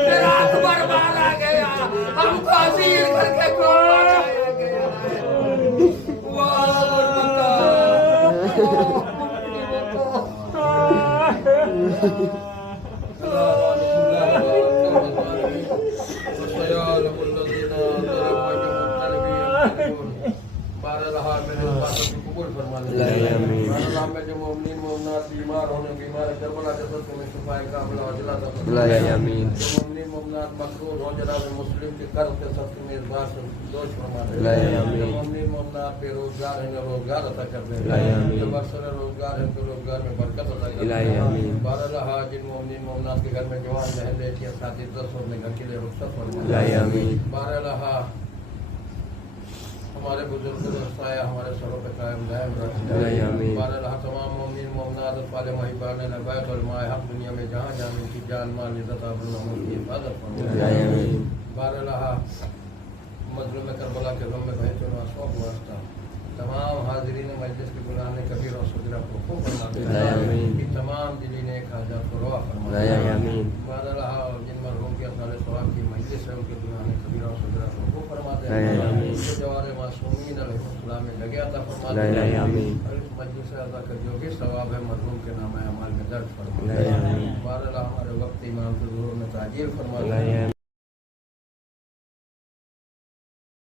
मेरा अकबर मारा गया, हमको असीर करके मारा गया। बीमार होने बीमार करबला जसद में शिफाए कामिला अजला मकरूर हो जनाब मुस्लिम के कर्ज के सबसे मेजबान दोष फरमा दे। बेरोजगार है रोजगार अता कर दे, जो बरसर रोजगार है तो रोजगार में बरकत अता कर दे। बारहा जिन मोमिन मोमिनात के घर में जवान महल लेके साथी 10 अपने घर के लिए रुखसत फरमा। बारहा हमारे बुजुर्गों ने साया हमारे सरों पे कायम दायम रखे। बारहा तमाम मोमिन मोमिनात वाले महिबान नबैत और माए हक दुनिया में जहाँ जाने की जान माल इज्जत आबरू की हिफाजत फरमा। बारहा मजलूम करबला के गम में बहचों शौक वास्ता तमाम हाजिरीन मजलिस के गुनाह ने कबीर और सगीरा को खूब फरमा दे। तमाम दिली ने हाजत को रवा फरमा दे। बारहा जिन मरहूम के साले सवाब की मजलिस है उनके गुनाह ने कबीर और सगीरा को खूब फरमा दे। जवारे मासूमीन अलैहिस्सलाम में लगे अता फरमा दे। मजलिस अदा कर जो भी सवाब है मरहूम के नाम अमाल में दर्ज फरमा दे। बारहा हमारे वक्त इमाम के ज़ुहूर में ताजील फरमा दे।